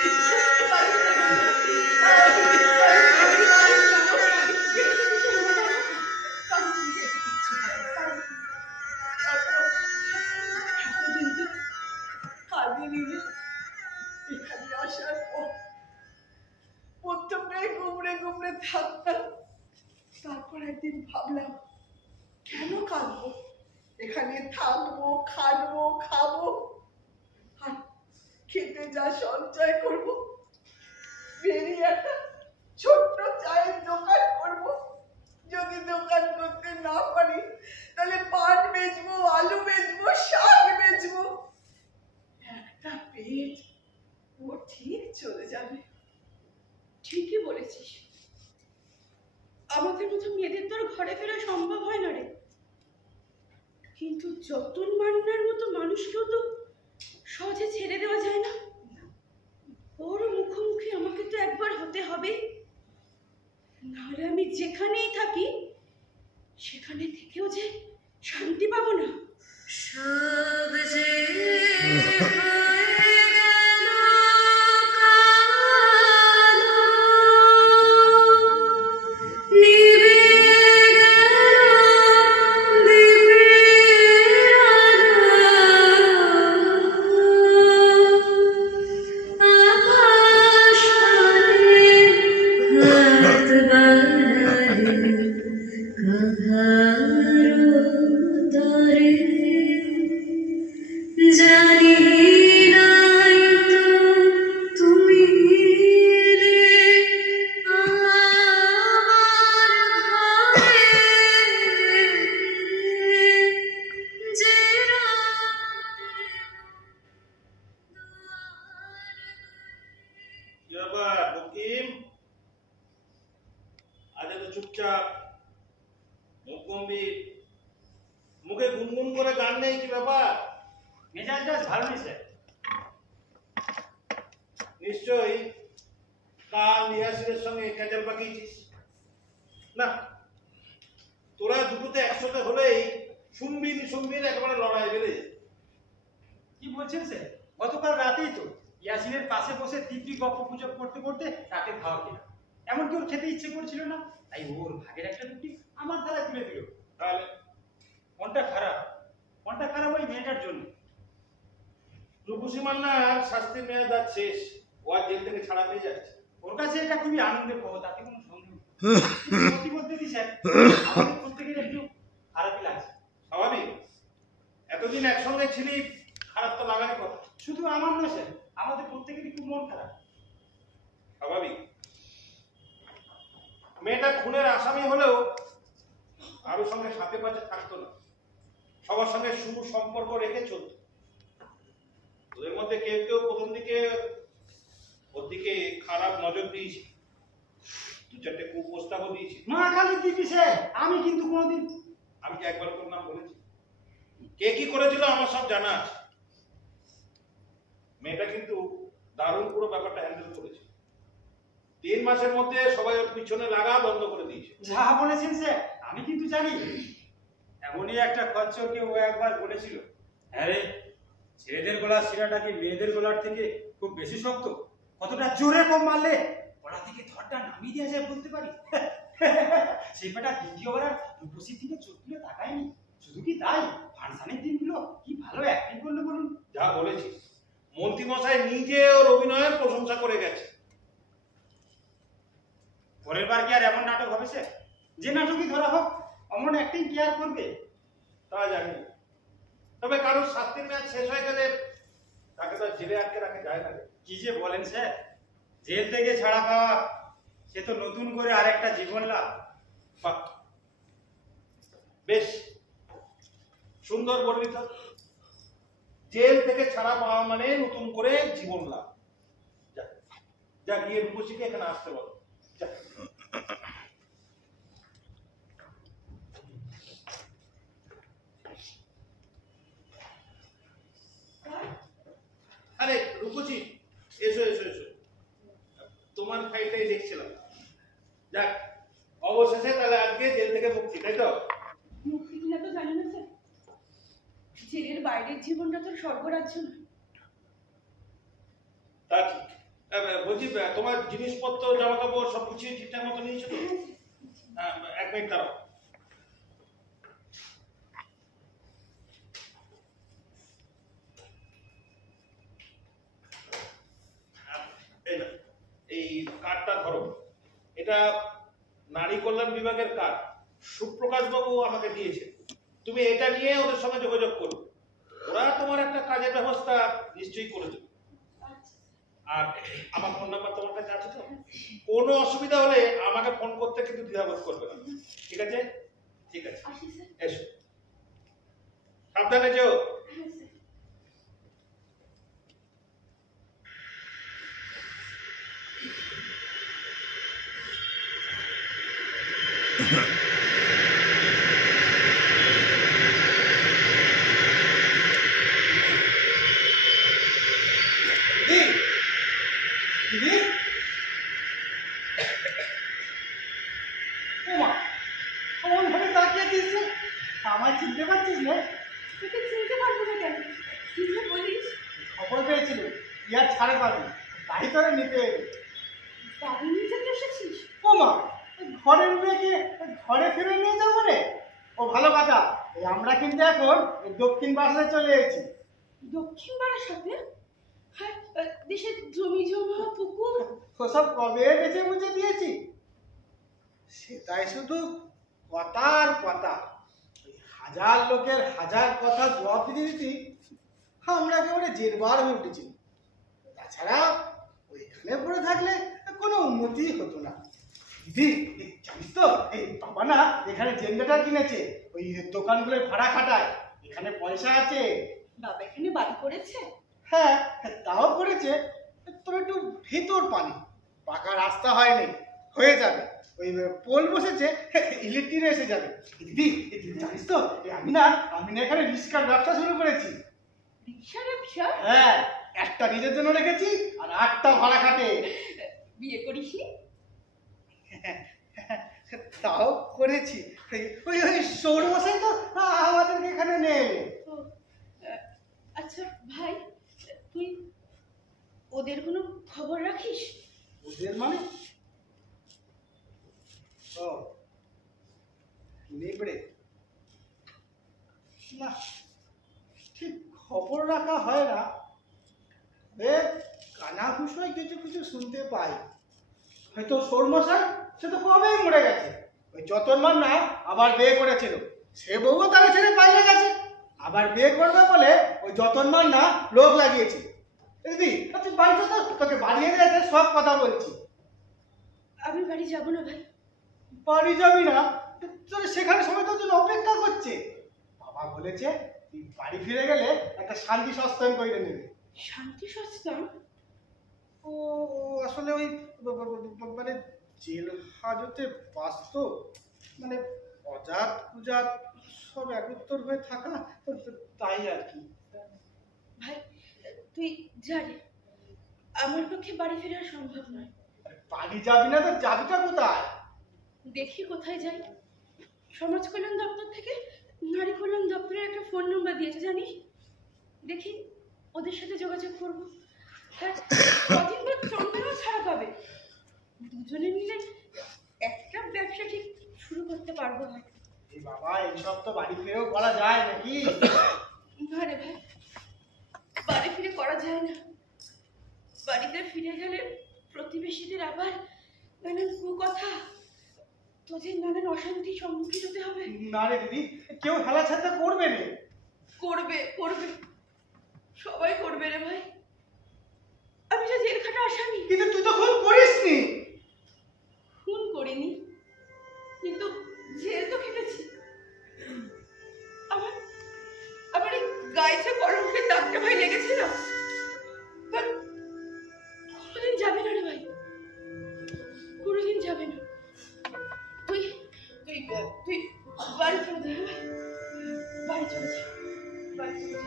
এখানে আসার পর প্রথমে গুমড়ে থাকতাম, তারপর একদিন ভাবলাম কেন কাঁদবো, এখানে থাকবো, খাটবো, খাবো, আর খেতে যা সঞ্চয় করবো, বেরিয়ে একটা ছোট্ট চায়ের দোকান করবো। যদি দোকান করতে না পারি তাহলে পাট বেচবো, আলু বেচবো, শাক বেচবো। একটা পেট ও ঠিক চলে যাবে। ঠিকই বলেছিস, আমাদের মতো মেয়েদের তোর ঘরে ফেরা সম্ভব হয় না রে। কিন্তু যতন মান্নার মতো মানুষকেও তো সহজে ছেড়ে দেওয়া যায় না। ওর মুখোমুখি আমাকে তো একবার হতে হবে, নাহলে আমি যেখানেই থাকি সেখানে থেকেও যে শান্তি পাবো না। সব যে চুপচাপ, মুখ গম্ভীর, মুখে গুনগুন করে গান নেই, কি ব্যাপার? মেজাজটা ভালো নেই স্যার। নিশ্চয়ই কাল নিয়াসিরের সঙ্গে ক্যাচাল পাকিয়েছিস না? তোরা দুটোতে একসাথে হলেই শুনবিন একেবারে লড়াই বেড়ে যায়। কি বলছেন স্যার? গতকাল রাতেই তো ইয়াসিনের পাশে বসে দিব্যি গপ্প গুজব করতে করতে তাকে খাওয়া খেলাম। এমনকি ওর খেতে ইচ্ছে করছিল না, তাই ওর ভাগের একটা রুটি আমার দ্বারা তুলে দিল। তাহলে মনটা খারাপ ওই মেয়েটার জন্য। রূপসী মান্নার শাস্তির মেয়াদ আজ শেষ, ও আর জেল থেকে ছাড়া পেয়ে যাচ্ছে। ওর কাছে এটা খুবই আনন্দের খবর, তাতে কোনো সন্দেহ নেই। সত্যি বলতে কি স্যার, আমাদের প্রত্যেকের একটু খারাপই লাগছে। স্বাভাবিক, এতদিন একসঙ্গে ছিলি, খারাপ তো লাগারই কথা। শুধু আমার নয় স্যার, আমাদের প্রত্যেকেরই খুব মন খারাপ। স্বাভাবিক। মেয়েটা খুনের আসামি হলেও কারোর সঙ্গে সাথে পাশে থাকতো না, সবার সঙ্গে সুসম্পর্ক রেখে চলত। ওদের মধ্যে কেউ কেউ প্রথম দিকে ওর দিকে খারাপ নজর দিয়েছে, দু চারটে কুপ্রস্তাবও দিয়েছে। মা খালি দিবি স্যার, আমি কিন্তু কোনোদিন। আমি কি একবার তোর নাম বলেছি? কে কি করেছিল আমার সব জানা আছে। মেয়েটা কিন্তু দারুণ পুরো ব্যাপারটা হ্যান্ডেল করেছে। 3 মাসের মধ্যে সবাই ওর পিছনে লাগা বন্ধ করে দিয়েছে। যা বলেছেন স্যার আমি কিন্তু জানি। এমনই একটা খচ্চরকে ও একবার বলেছিল, হ্যাঁ রে, ছেলেদের গলার শিরাটা কি মেয়েদের গলার থেকে খুব বেশি শক্ত? কতটা জোরে কম মারলে গলা থেকে ধরটা নামিয়ে দেওয়া যায় বলতে পারি। সেই বেটা দ্বিতীয়বার আর রূপসীর দিকে চোখ তুলে তাকায়নি। শুধু কি তাই, ফাংশনের দিনগুলো কি ভালো অ্যাক্টিং করলো বলুন। যা বলেছিস, মন্ত্রী মশাই নিজে ওর অভিনয়ের প্রশংসা করে গেছে। পরের বার কি আর এমন নাটক হবে স্যার? যে নাটকই ধরা হোক অমন অ্যাক্টিং কি আর করবে? তা জানি না, তবে কারোর শাস্তির মেয়াদ শেষ হয়ে গেলে তাকে তো জেলে আটকে রাখা যায় না। কি যে বলেন স্যার, জেল থেকে ছাড়া পাওয়া সে তো নতুন করে আরেকটা জীবন লাভ। বাহ, বেশ সুন্দর বর্ণিত। জেল থেকে ছাড়া পাওয়া মানে নতুন করে জীবন লাভ। যা যা গিয়ে রূপসীকে এখানে আসতে বলো। যা। আরে রূপসী, এসো এসো এসো, তোমার ফাইলটাই দেখছিলাম। যাক, অবশেষে তাহলে আজকে জেল থেকে মুক্তি, তাই তো? মুক্তি কিনা তো জানি না স্যার, জেলের বাইরের জীবনটা তো স্বর্গরাজ্য না। তা ঠিক। বলছি, তোমার জিনিসপত্র জামা কাপড় সবকিছু ঠিকঠাক মতো নিয়েছো তো? হ্যাঁ, 1 মিনিট দাঁড়াও। এই কার্ডটা ধরো, এটা নারী কল্যাণ বিভাগের কার্ড, সুপ্রকাশ বাবু আমাকে দিয়েছে। তুমি এটা নিয়ে ওদের সঙ্গে যোগাযোগ করো, ওরা তোমার একটা কাজের ব্যবস্থা নিশ্চয়ই করে দেবে। আর আমার ফোন নাম্বার তোমার কাছে আছে তো? কোনো অসুবিধা হলে আমাকে ফোন করতে কিন্তু দ্বিধাবোধ করবে না, ঠিক আছে? ঠিক আছে, এসো, সাবধানে যেও। আমায় চিনতে পারছিস না? তোকে চিনতে পারবো না কেন? কি যে বলিস? খবর পেয়েছিল ইয়ার ছাড়ে পাবি, গাড়ি তোরা নিতে এলো। গাড়ি নিয়ে যেতে এসেছিস? ও মা, ঘরের মেয়েকে ঘরে ফিরে নিয়ে যাবো রে? ও ভালো কথা, আমরা কিন্তু এখন দক্ষিণ বাসায় চলে এসেছি। দক্ষিণ পাড়ার সাথে? হ্যাঁ, দেশের জমি জমা পুকুর ওসব কবে বেঁচে বুঝে দিয়েছি। সেটাই শুধু কথা আর কথা। হাজার লোকের হাজার কথা জবাব দিতে দিতে আমরা একেবারে জেরবার হয়ে উঠেছি। তাছাড়া ওইখানে পড়ে থাকলে কোনো উন্নতি হতো না। দিদি জানিস তো, এই বাবা না এখানে জেনারেটর কিনেছে, ওই দোকানগুলোর ভাড়া খাটায়। এখানে পয়সা আছে। বাবা এখানে বাড়ি করেছে? হ্যাঁ, তাও করেছে, তবে একটু ভেতর পানি, পাকা রাস্তা হয়নি, হয়ে যাবে। ওই পোল বসেছে, ইলেকট্রিক এসে যাবে। দিদি জানিস তো, আমি না এখানে রিক্সার ব্যবসা শুরু করেছি। রিক্সা ব্যবসা? হ্যাঁ, একটা নিজের জন্য রেখেছি আর 8টা ভাড়া খাটে। বিয়ে করিসনি? তাও করেছি। ওই ওই সৌর মশাই তো আমাদেরকে এখানে নিয়ে এলে। আচ্ছা ভাই, তুই ওদের কোনো খবর রাখিস? ওদের মানে? ও নেবড়ে, না, ঠিক খবর রাখা হয় না, কানাঘুষোয় কিছু কিছু শুনতে পাই। হয়তো শোরমশাই সে তো কবেই মরে গেছে, ওই যতনমান না আবার বিয়ে করেছিল, সে বউও তারা ছেড়ে বাইরে গেছে, আবার বিয়ে করবে বলে ওই যতনমান না লোক লাগিয়েছে। দিদি তুই বাড়িতে তো, তোকে বাড়িয়ে দিয়েছে সব কথা বলছি। আমি বাড়ি যাব না ভাই। বাড়ি যাবি না? তোর সেখানে সবাই তোর জন্য অপেক্ষা করছে। বাবা বলেছে তুই বাড়ি ফিরে গেলে একটা শান্তি সস্তান করে নেবে। শান্তি সস্তান? ও আসলে ওই মানে জেল হাজতে বাস্ত, মানে অজাত কুজাত সব একত্তর হয়ে থাকা, তাই আর কি। ভাই তুই যা রে, আমার পক্ষে বাড়ি ফেরা সম্ভব নয়। বাড়ি যাবি না তো যাবিটা কোথায়? দেখি কোথায় যাই। সমাজ কল্যাণ দপ্তর থেকে নারী কল্যাণ দপ্তরের একটা ফোন নাম্বার দিয়েছে জানিস, দেখি ওদের সাথে যোগাযোগ করবো। কদিন পর চন্দ্রও ছাড়া পাবে, দুজনে মিলে একটা ব্যবসা ঠিক শুরু করতে পারবো হয়তো। এই বাবা এইসব তো বাড়ি ফিরেও করা যায় নাকি? না রে ভাই, বাড়ি ফিরে করা যায় না। বাড়িতে ফিরে গেলে প্রতিবেশীদের আবার নানান কুকথা, তোদের নানান অশান্তির সম্মুখীন হতে হবে। না রে দিদি, কেউ হেলা ছাড়তে করবে না। করবে করবে, সবাই করবে রে ভাই। আমি তো জেল খাটা আসামি। কিন্তু তুই তো খুন করিসনি। খুন করিনি, কিন্তু জেল তো খেটেছি। আমার এই গায়ে যে কলঙ্কের দাগটা ভাই লেগেছিল, কোনোদিন যাবে না রে ভাই, কোনোদিন যাবে না। তুই তুই তুই বাড়ি চলে যা ভাই, বাড়ি চলে যা, বাড়ি চলে যা।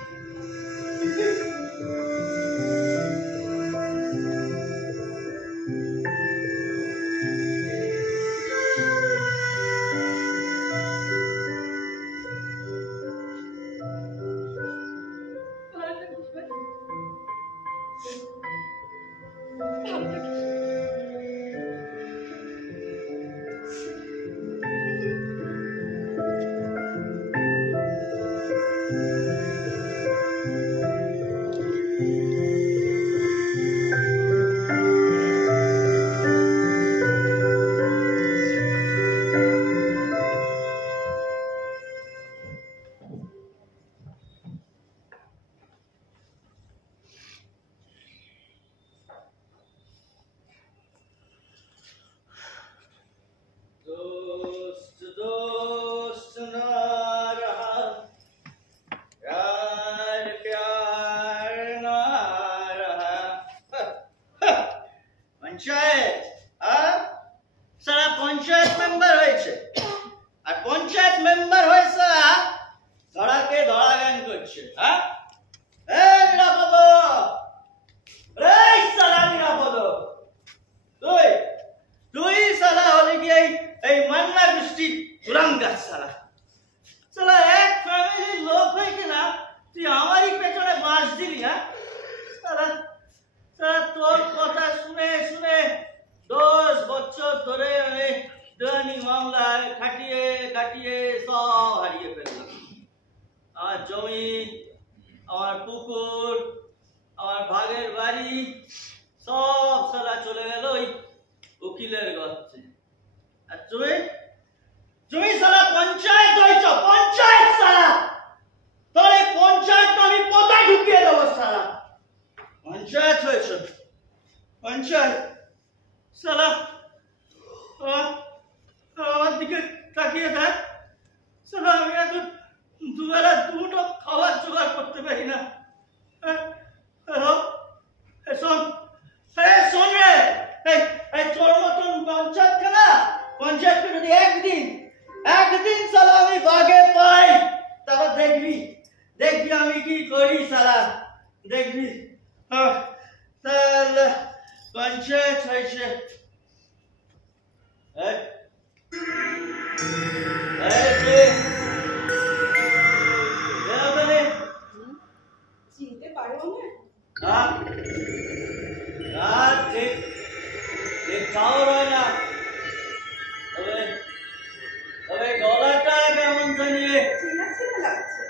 ভালো থাকিস ভাই, ভালো থাকিস। दोस्त दोस्त ना रहा, यार प्यार ना रहा। पंचायत सारा पंचायत मेंबर হয়েছে, আর পঞ্চায়েত মেম্বার হয়ে সারা ধরাকে ধরা গান করছে। এই নিরাপদ, এই সারা নিরাপদ, তুই তুই সালা হলে কি এই মান্না গোষ্ঠী তুরাঙ্গার সালা। সালা এক ফ্যামিলির লোক হয়ে কিনা তুই আমারই পেছনে বাঁশ দিলি। সালা সালা তোর কথা শুনে শুনে 10 বছর ধরে আমি দেওয়ানি মামলায় খাটিয়ে খাটিয়ে সব হারিয়ে ফেললাম। আমার জমি, আমার পুকুর, আমার ভাগের বাড়ি সব সালা চলে গেল ওই উকিলের গর্তে। আর তুমি তুমি সালা পঞ্চায়েত হয়েছ, পঞ্চায়েত সালা। তোর এই পঞ্চায়েত আমি কোথায় ঢুকিয়ে দেবো সালা? পঞ্চায়েত হয়েছ, পঞ্চায়েত সালা। আমার দিকে তাকিয়ে দেখ সালা, আমি এখন দুবেলা দুটো খাবার জোগাড় করতে পারি না। শোন শোন রে, এই তোর মতন পঞ্চায়েত খেলা, পঞ্চায়েতকে যদি একদিন সালা আমি বাগে পাই, তারপর দেখবি দেখবি আমি কি করি সালা, দেখবি। সালা পঞ্চায়েত হয়েছে। চিনতে পারো আমার? চাওয়ার হয় না, তবে তবে গলাটা কেমন জানিয়ে চেনা চেনা লাগছে।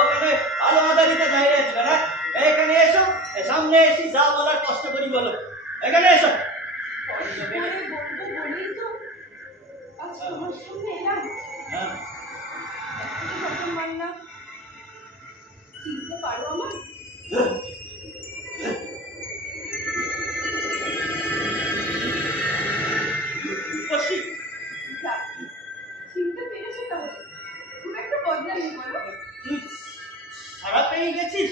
ওখানে আলো আধারিতে দাঁড়িয়ে আছো না? এখানে এসো, সামনে এসে যা বলার কষ্ট করি বলো। এখানে এসো। পরে বলবো বলেই তো আজ তোমার সামনে এলাম। হ্যাঁ, রতন মান্না চিনতে পারো আমার? বসি। যাক, চিনতে পেরেছো তাহলে, খুব একটা বদলানি বলো। তুই সারা পেয়ে গেছিস?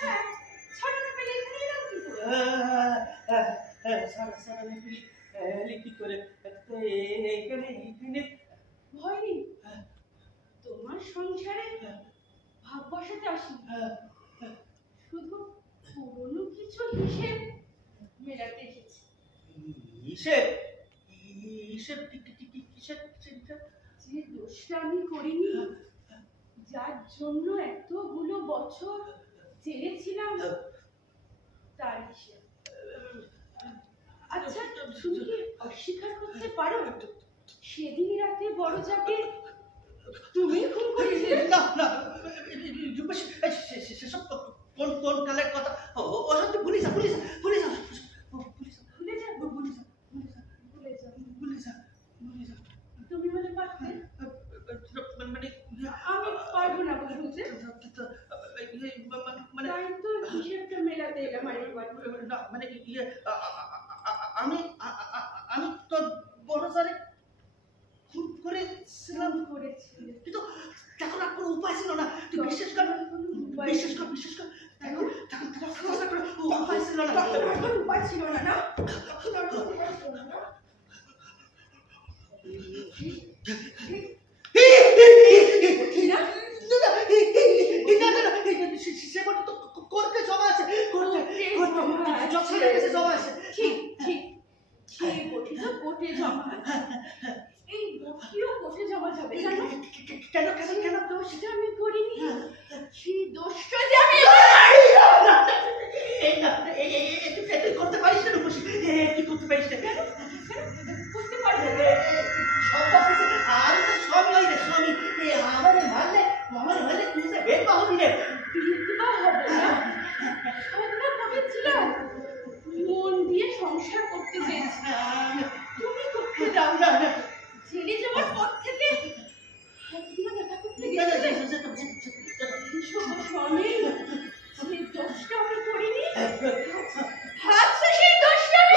হ্যাঁ, ছাড়াতে পেলে এখানে এলাম কি করে? সারা এলি কি করে? তো এখানে ভয় নেই, তোমার সংসারে ভাগ বসাতে আসি, শুধু পুরনো কিছু হিসেব মেলাতে এসেছি। হিসেব কিসের চিন্তা? যে দোষটা আমি করিনি, যার জন্য এতগুলো বছর জেলে ছিলাম, তার হিসেব। আচ্ছা, তুমি কি অস্বীকার করতে পারো সেদিন রাতে বড় যাকে তুমি খুন করেছিলে? না না, সেসব কোন কালের কথা? ওসব তো ভুলে যা। ভুলে যাও। তুমি বলে পারতে, মানে আমি পারবো না বলতে, মানে তাই তো হিসেবটা মেলাতে এলাম আরেকবার। না মানে আমি তোর বড় স্যারে খুব করেছিলাম, কিন্তু তখন আর কোনো উপায় ছিল না। তুই বিশ্বাস কর, তখন উপায় ছিল না। উপায় ছিল না, না? সেটা তো করতে জমা আছে, জমা আছে। ঠিক ঠিক, সেই বটিটা কোর্টে জমা আছে। এই বটিও কোর্টে জমা যাবে জানো? কেন দোষটা আমি করিনি, সেই দোষটা যে আমি করতে পারিস না রূপসী, তুই করতে পারিস না। বুঝতে পারবো না। আমি তো স্বামী হই রে, স্বামী। আমারে মারলে তুই যে বের পাবি রে। বিধবা হব না, সদবা কবে ছিলাম, মন দিয়ে সংসার করতে চেয়েছি, তুমি করতে দাও না। জেলে যাওয়ার পর থেকে একদিনও দেখা করতে গেছিলে? স্বামী, সেই দোষটা আমি করিনি, আচ্ছা সেই দোষটা আমি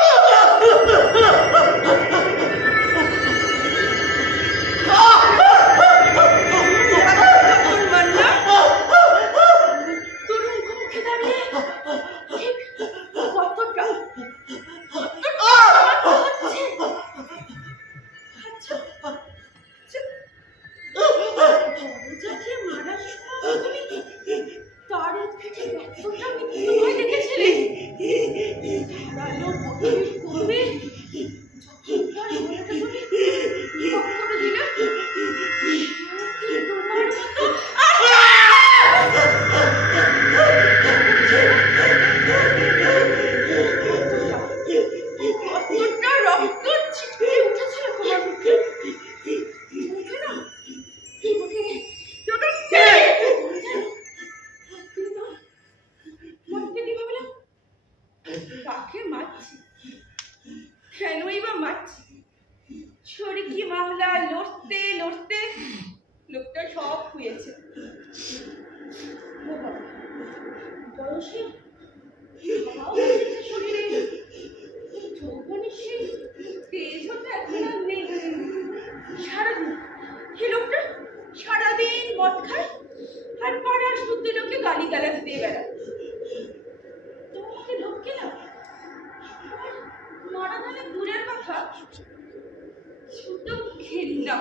ঘৃণা